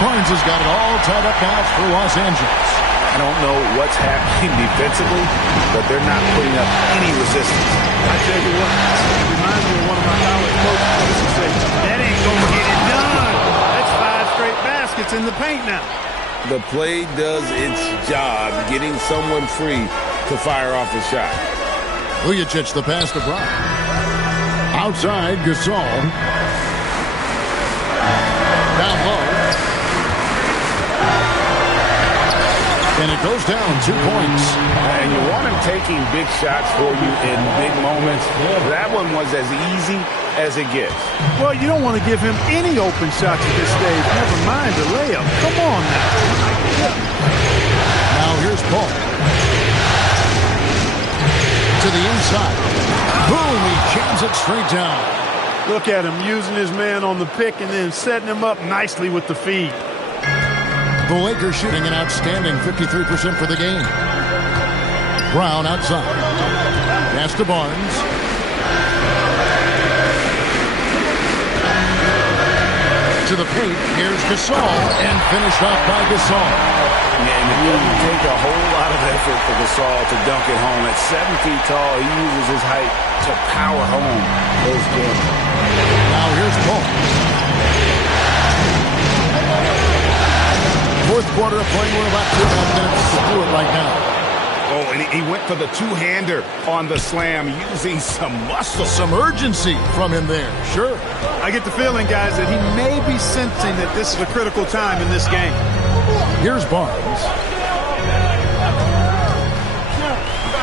Barnes has got it all tied up now for Los Angeles. I don't know what's happening defensively, but they're not putting up any resistance. I tell you what, it reminds me of one of my college coaches who used to say, that ain't going to get it done. That's 5 straight baskets in the paint now. The play does its job, getting someone free to fire off a shot. Vujacic the pass to Brown. Outside, Gasol. Down low. And it goes down 2 points. And you want him taking big shots for you in big moments. That one was as easy as it gets. Well, you don't want to give him any open shots at this stage. Never mind the layup. Come on now. Now here's Paul. To the inside. Boom, he jams it straight down. Look at him using his man on the pick and then setting him up nicely with the feed. The Lakers shooting an outstanding 53% for the game. Brown outside. Pass to Barnes. To the paint. Here's Gasol. And finished off by Gasol. And it wouldn't take a whole lot of effort for Gasol to dunk it home. At 7 feet tall, he uses his height to power home those games. Now here's Paul. Fourth quarter of play. We're about 2.5 minutes to do it right now. Oh, and he went for the two-hander on the slam, using some muscle. Some urgency from him there. Sure. I get the feeling, guys, that he may be sensing that this is a critical time in this game. Here's Barnes.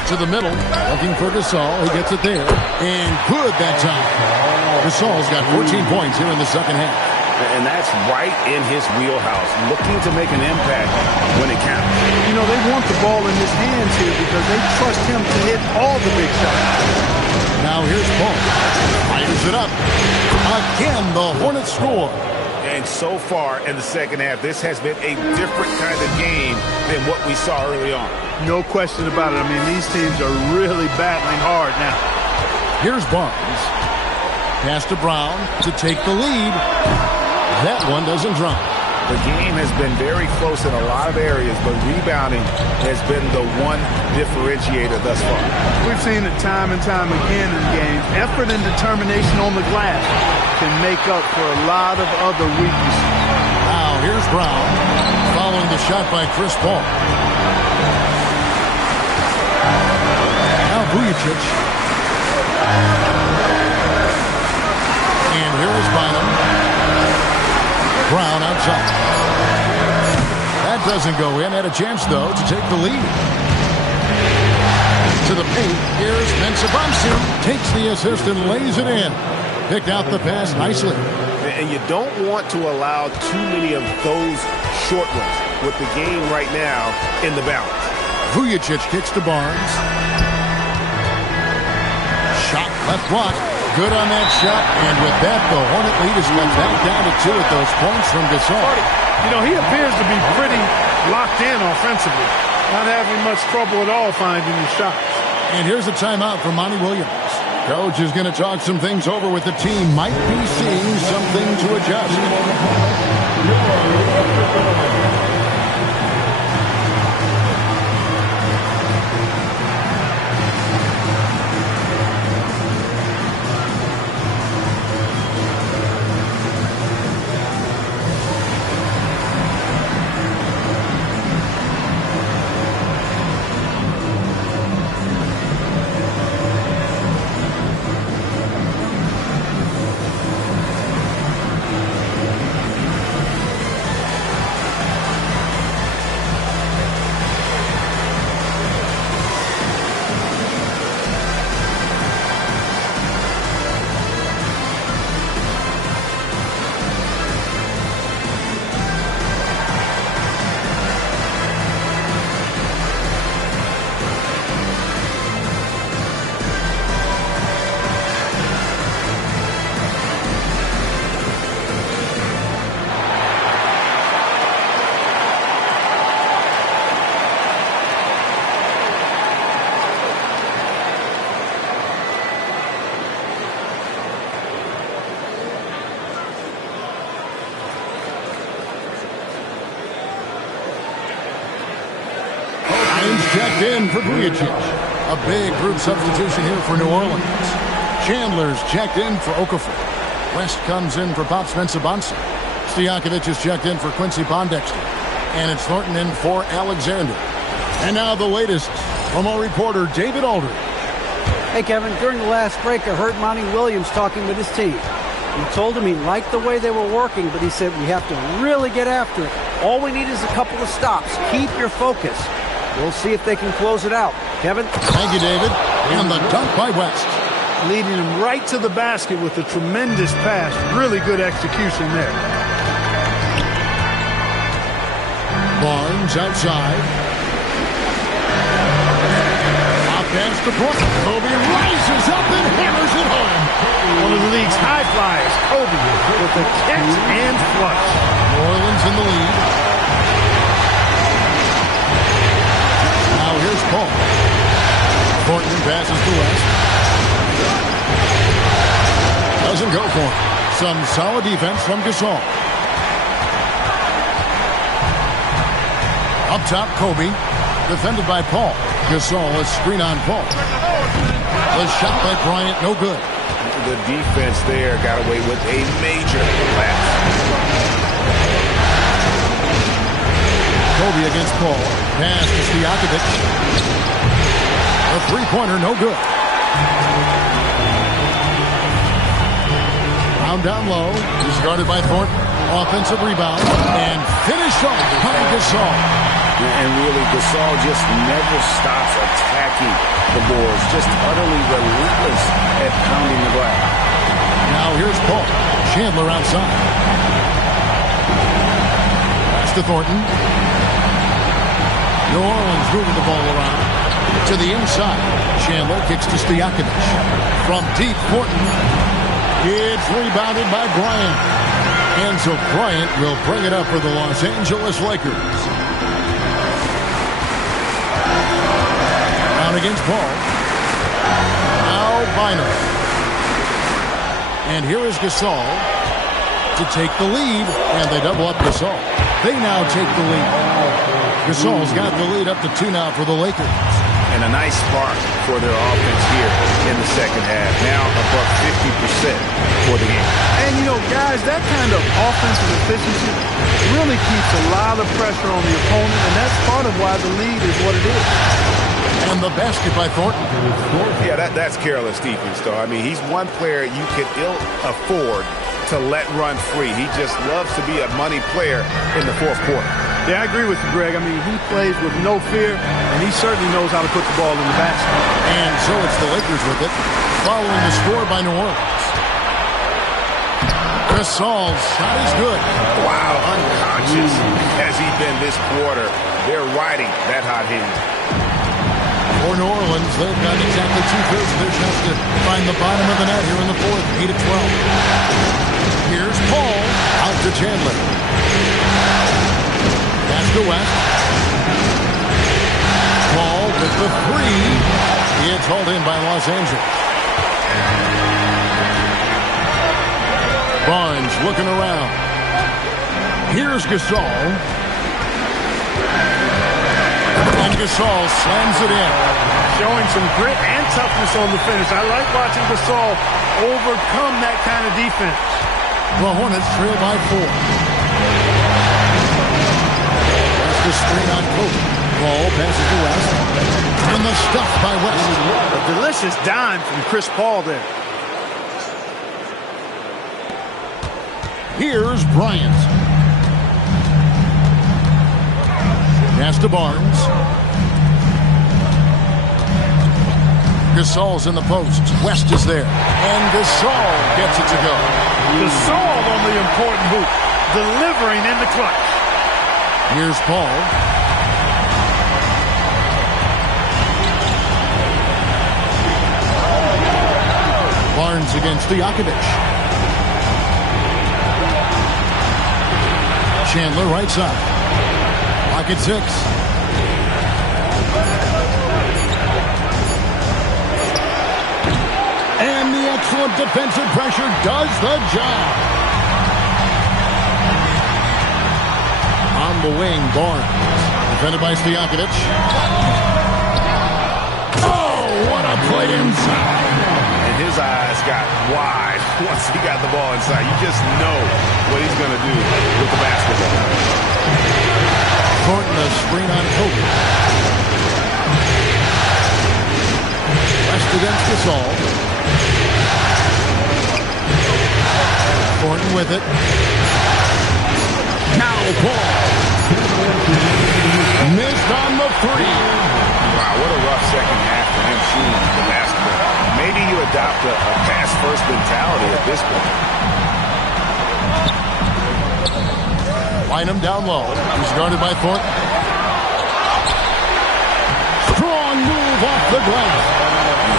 To the middle, looking for Gasol. He gets it there. And good that time. Gasol's got 14 points here in the second half. And that's right in his wheelhouse, looking to make an impact when it counts. You know, they want the ball in his hands here because they trust him to hit all the big shots. Now here's Paul. Fires it up. Again, the Hornets score. And so far in the second half, this has been a different kind of game than what we saw early on. No question about it. I mean, these teams are really battling hard now. Here's Barnes. Pass to Brown to take the lead. That one doesn't drop. The game has been very close in a lot of areas, but rebounding has been the one differentiator thus far. We've seen it time and time again in games. Effort and determination on the glass can make up for a lot of other weaknesses. Now here's Brown following the shot by Chris Paul. Now Vujacic. And here is Bynum. Brown outside. That doesn't go in. Had a chance, though, to take the lead. To the paint. Here's Mensah-Bamsu. Takes the assist and lays it in. Picked out the pass nicely. And you don't want to allow too many of those short ones with the game right now in the balance. Vujacic kicks to Barnes. Shot left block. Good on that shot, and with that, the Hornet lead is cut back down to 2 at those points from Gasol. You know, he appears to be pretty locked in offensively, not having much trouble at all finding his shots. And here's a timeout from Monty Williams. Coach is going to talk some things over with the team. Might be seeing something to adjust. Checked in for Vujacic. A big group substitution here for New Orleans. Chandler's checked in for Okafor. West comes in for Pops Mensah-Bamsu. Stojakovic is checked in for Quincy Pondexter. And it's Thornton in for Alexander. And now the latest from our reporter, David Aldridge. Hey, Kevin, during the last break, I heard Monty Williams talking with his team. He told him he liked the way they were working, but he said we have to really get after it. All we need is a couple of stops. Keep your focus. We'll see if they can close it out. Kevin? Thank you, David. And the dunk by West. Leading him right to the basket with a tremendous pass. Really good execution there. Barnes outside. Off pass to Brooks. Kobe rises up and hammers it home. One of the league's high flyers, Kobe, with a catch and flush. New Orleans in the lead. Now here's Paul. passes to West. Doesn't go for it. Some solid defense from Gasol. Up top, Kobe. Defended by Paul. Gasol, a screen on Paul. The shot by Bryant, no good. The defense there got away with a major lapse. Kobe against Paul. Pass to Stojakovic. A three-pointer, no good. Round down low. He's guarded by Thornton. Offensive rebound. And finished off by Gasol. And really, Gasol just never stops attacking the boards. Just utterly relentless at pounding the glass. Now here's Paul. Chandler outside. Pass to Thornton. New Orleans moving the ball around. To the inside. Chandler kicks to Stojakovic. From deep, Thornton. It's rebounded by Bryant. And so Bryant will bring it up for the Los Angeles Lakers. Down against Paul. Now Bynum. And here is Gasol to take the lead. And they double up Gasol. They now take the lead. Gasol's got the lead up to 2 now for the Lakers. And a nice spark for their offense here in the second half. Now above 50% for the game. And, you know, guys, that kind of offensive efficiency really keeps a lot of pressure on the opponent, and that's part of why the lead is what it is. And the basket by Thornton. Yeah, that's careless defense, though. I mean, he's one player you can ill afford to let run free. He just loves to be a money player in the fourth quarter. Yeah, I agree with you, Greg. I mean, he plays with no fear, and he certainly knows how to put the ball in the basket. And so it's the Lakers with it, following the score by New Orleans. Gasol's shot is good. Wow, unconscious has he been this quarter. They're riding that hot hand. For New Orleans, they've got exactly 2/3 of their shots to find the bottom of the net here in the fourth, 8-12. Here's Paul, out to Chandler. Pass to West. Paul with the three. It's hauled in by Los Angeles. Barnes looking around. Here's Gasol. And Gasol slams it in. Showing some grit and toughness on the finish. I like watching Gasol overcome that kind of defense. The Hornets trail by 4. That's the screen on Kobe. Ball passes to West. And the stuff by West. A delicious dime from Chris Paul there. Here's Bryant. Pass to Barnes. Gasol's in the post. West is there. And Gasol gets it to go. Gasol on the important hoop. Delivering in the clutch. Here's Paul. Barnes against Stojakovic. Chandler right side. Lock at 6. And the excellent defensive pressure does the job. On the wing, Barnes. Defended by Stojakovic. Oh, what a play inside. And his eyes got wide once he got the ball inside. You just know what he's going to do with the basketball. Thornton, a screen on Kobe. West against Gasol. Thornton with it. Now Paul. Missed on the 3. Wow, what a rough second half for him shooting the basketball. Maybe you adopt a pass-first mentality at this point. Line him down low. He's guarded by Thornton. Strong move off the glass.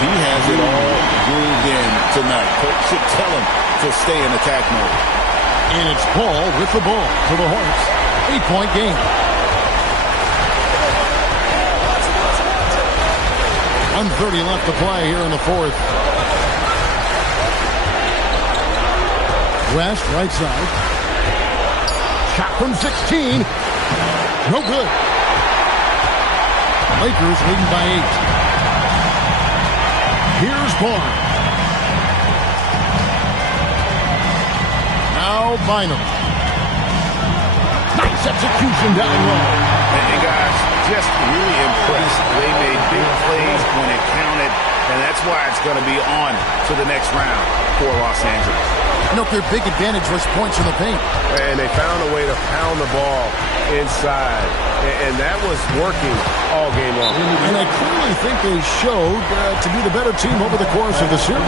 He has it all grooved in tonight. Coach should tell him to stay in attack mode. And it's Paul with the ball for the Hornets. 8-point game. 1:30 left to play here in the fourth. West, right side. Shot from 16. No good. Lakers leading by 8. Here's Barnes. Now Bynum. Nice execution down low. And guys, just really impressed. They made big plays when it counted, and that's why it's going to be on to the next round for Los Angeles. You know, their big advantage was points in the paint. And they found a way to pound the ball inside. And that was working all game long. And I clearly think they showed to be the better team over the course of the series.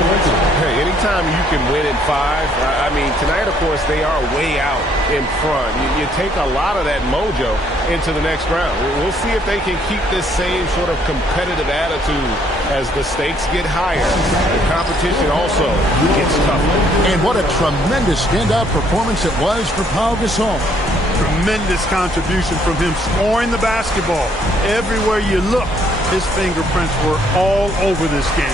Hey, anytime you can win in 5, I mean, tonight, of course, they are way out in front. You take a lot of that mojo into the next round. We'll see if they can keep this same sort of competitive attitude as the stakes get higher. The competition also gets tougher. And what a tremendous standout performance it was for Pau Gasol. Tremendous contribution from him scoring the basketball. Everywhere you look, his fingerprints were all over this game.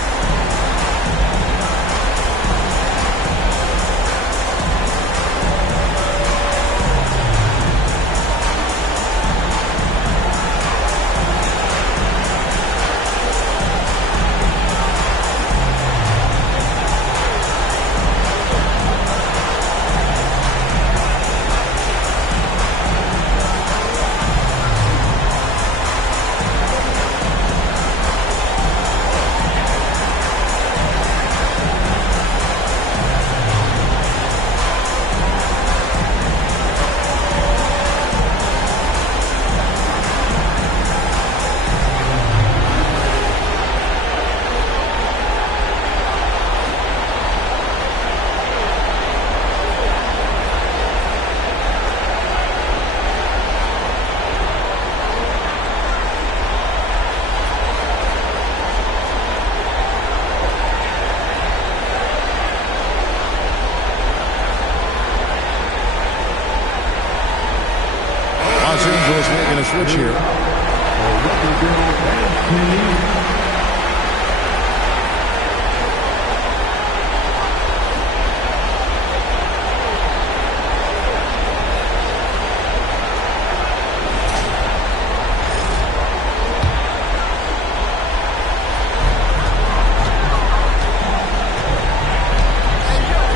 Los Angeles making a switch here.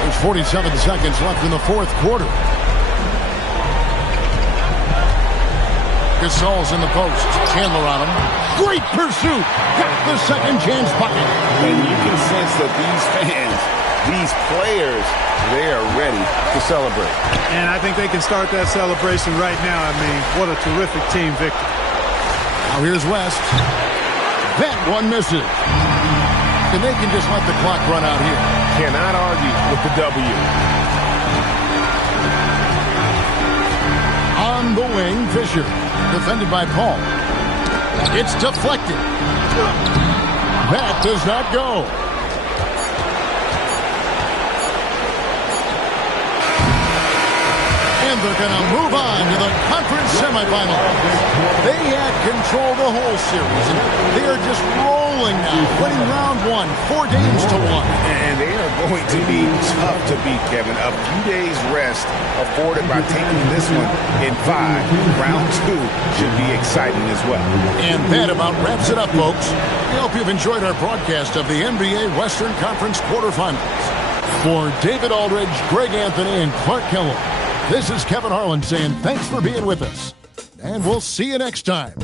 There's 47 seconds left in the fourth quarter. Gasol's in the post. Chandler on him. Great pursuit. Got the second chance bucket. And you can sense that these fans, these players, they are ready to celebrate. And I think they can start that celebration right now. I mean, what a terrific team victory. Now here's West. That one misses. And they can just let the clock run out here. Cannot argue with the W. On the wing, Fisher. Defended by Paul. It's deflected. That does not go. And they're going to move on to the conference semifinals. They had control the whole series. And they are just rolling now, winning round 1, 4 games to 1. And they are going to be tough to beat, Kevin. A few days rest afforded by taking this one in 5. Round 2 should be exciting as well. And that about wraps it up, folks. We hope you've enjoyed our broadcast of the NBA Western Conference quarterfinals. For David Aldridge, Greg Anthony, and Clark Kellogg, this is Kevin Harlan saying thanks for being with us. And we'll see you next time.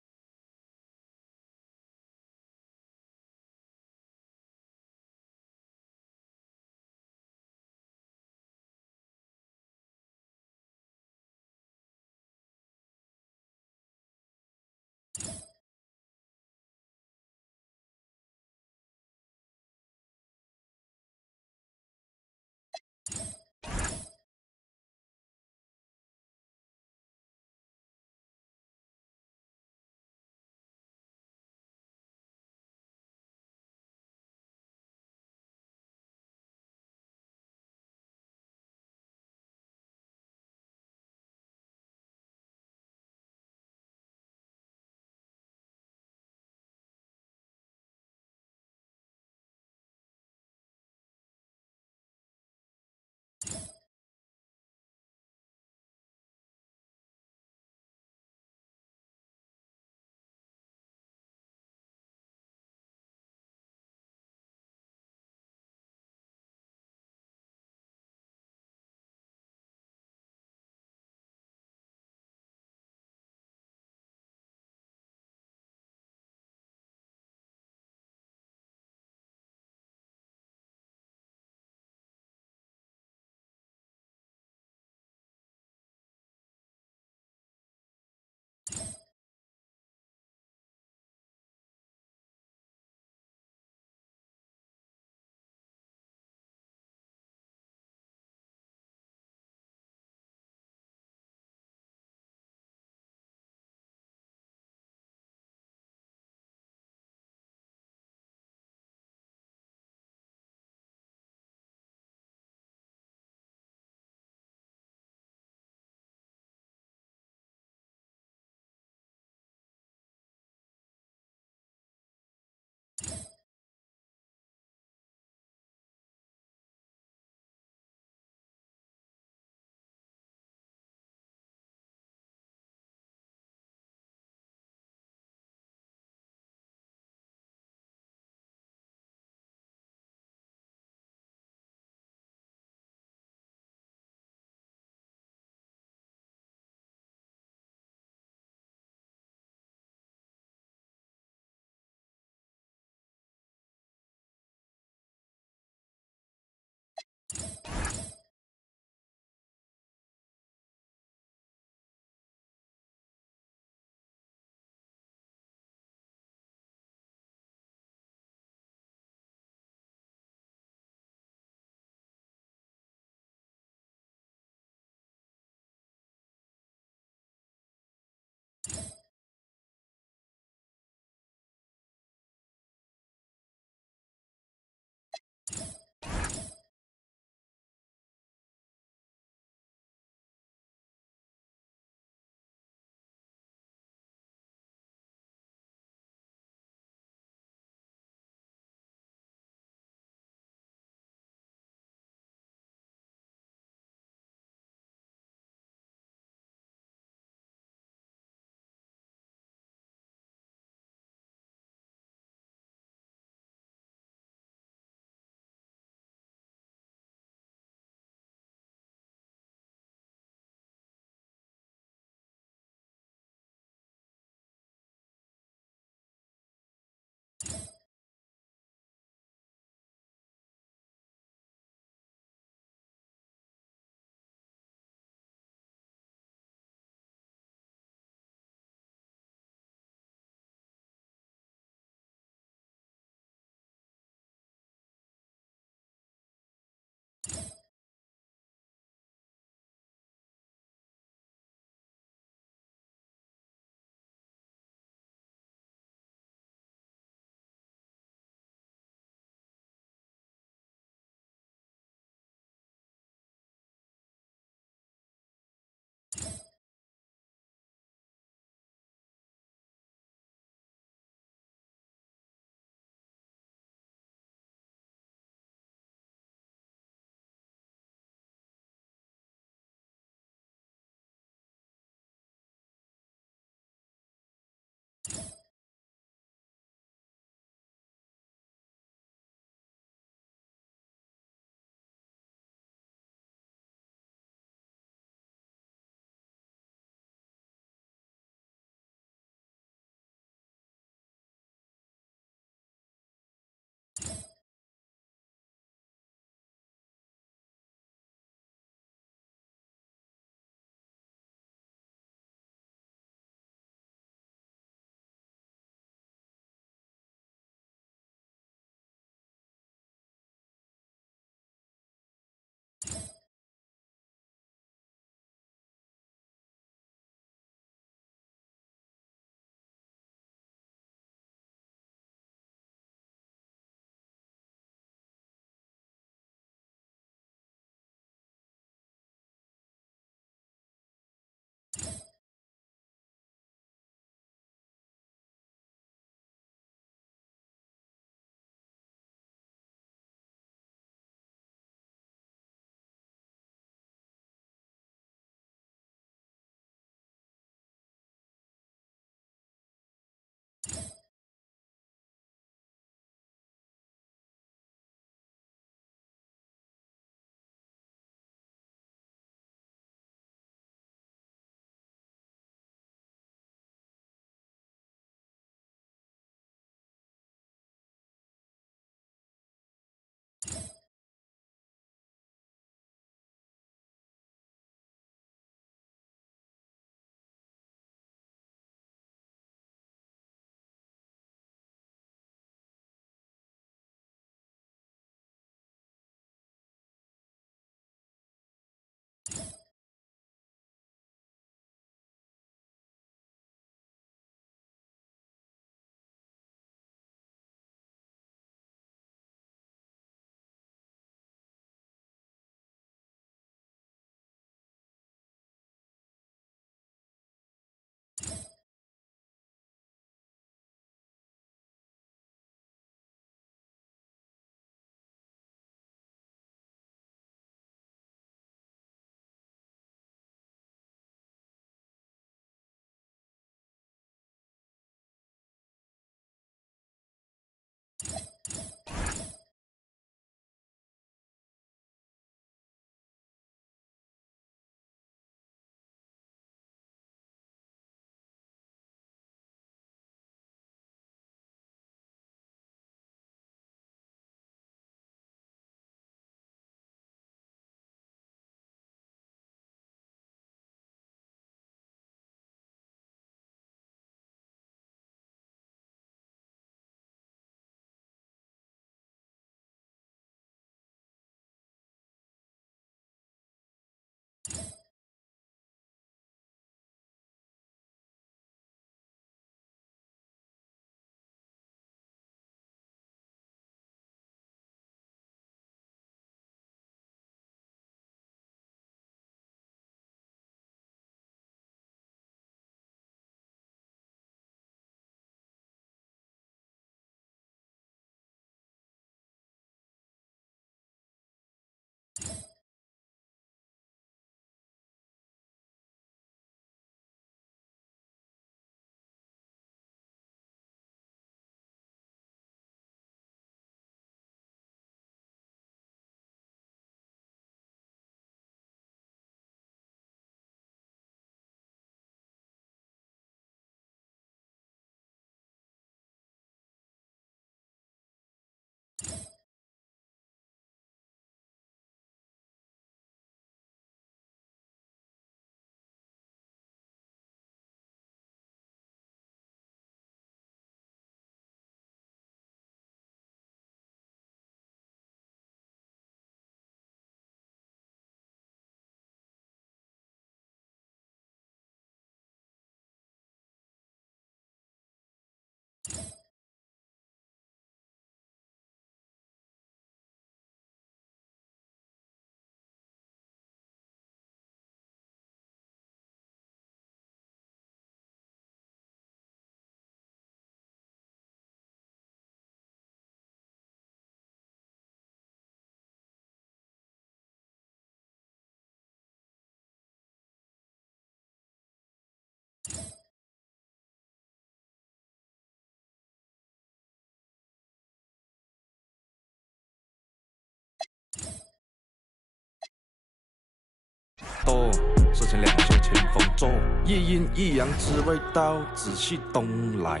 多，事情两袖清风做，一阴一阳之谓道，仔细东来。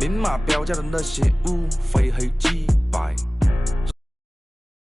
明码标价的那些物，非黑即白。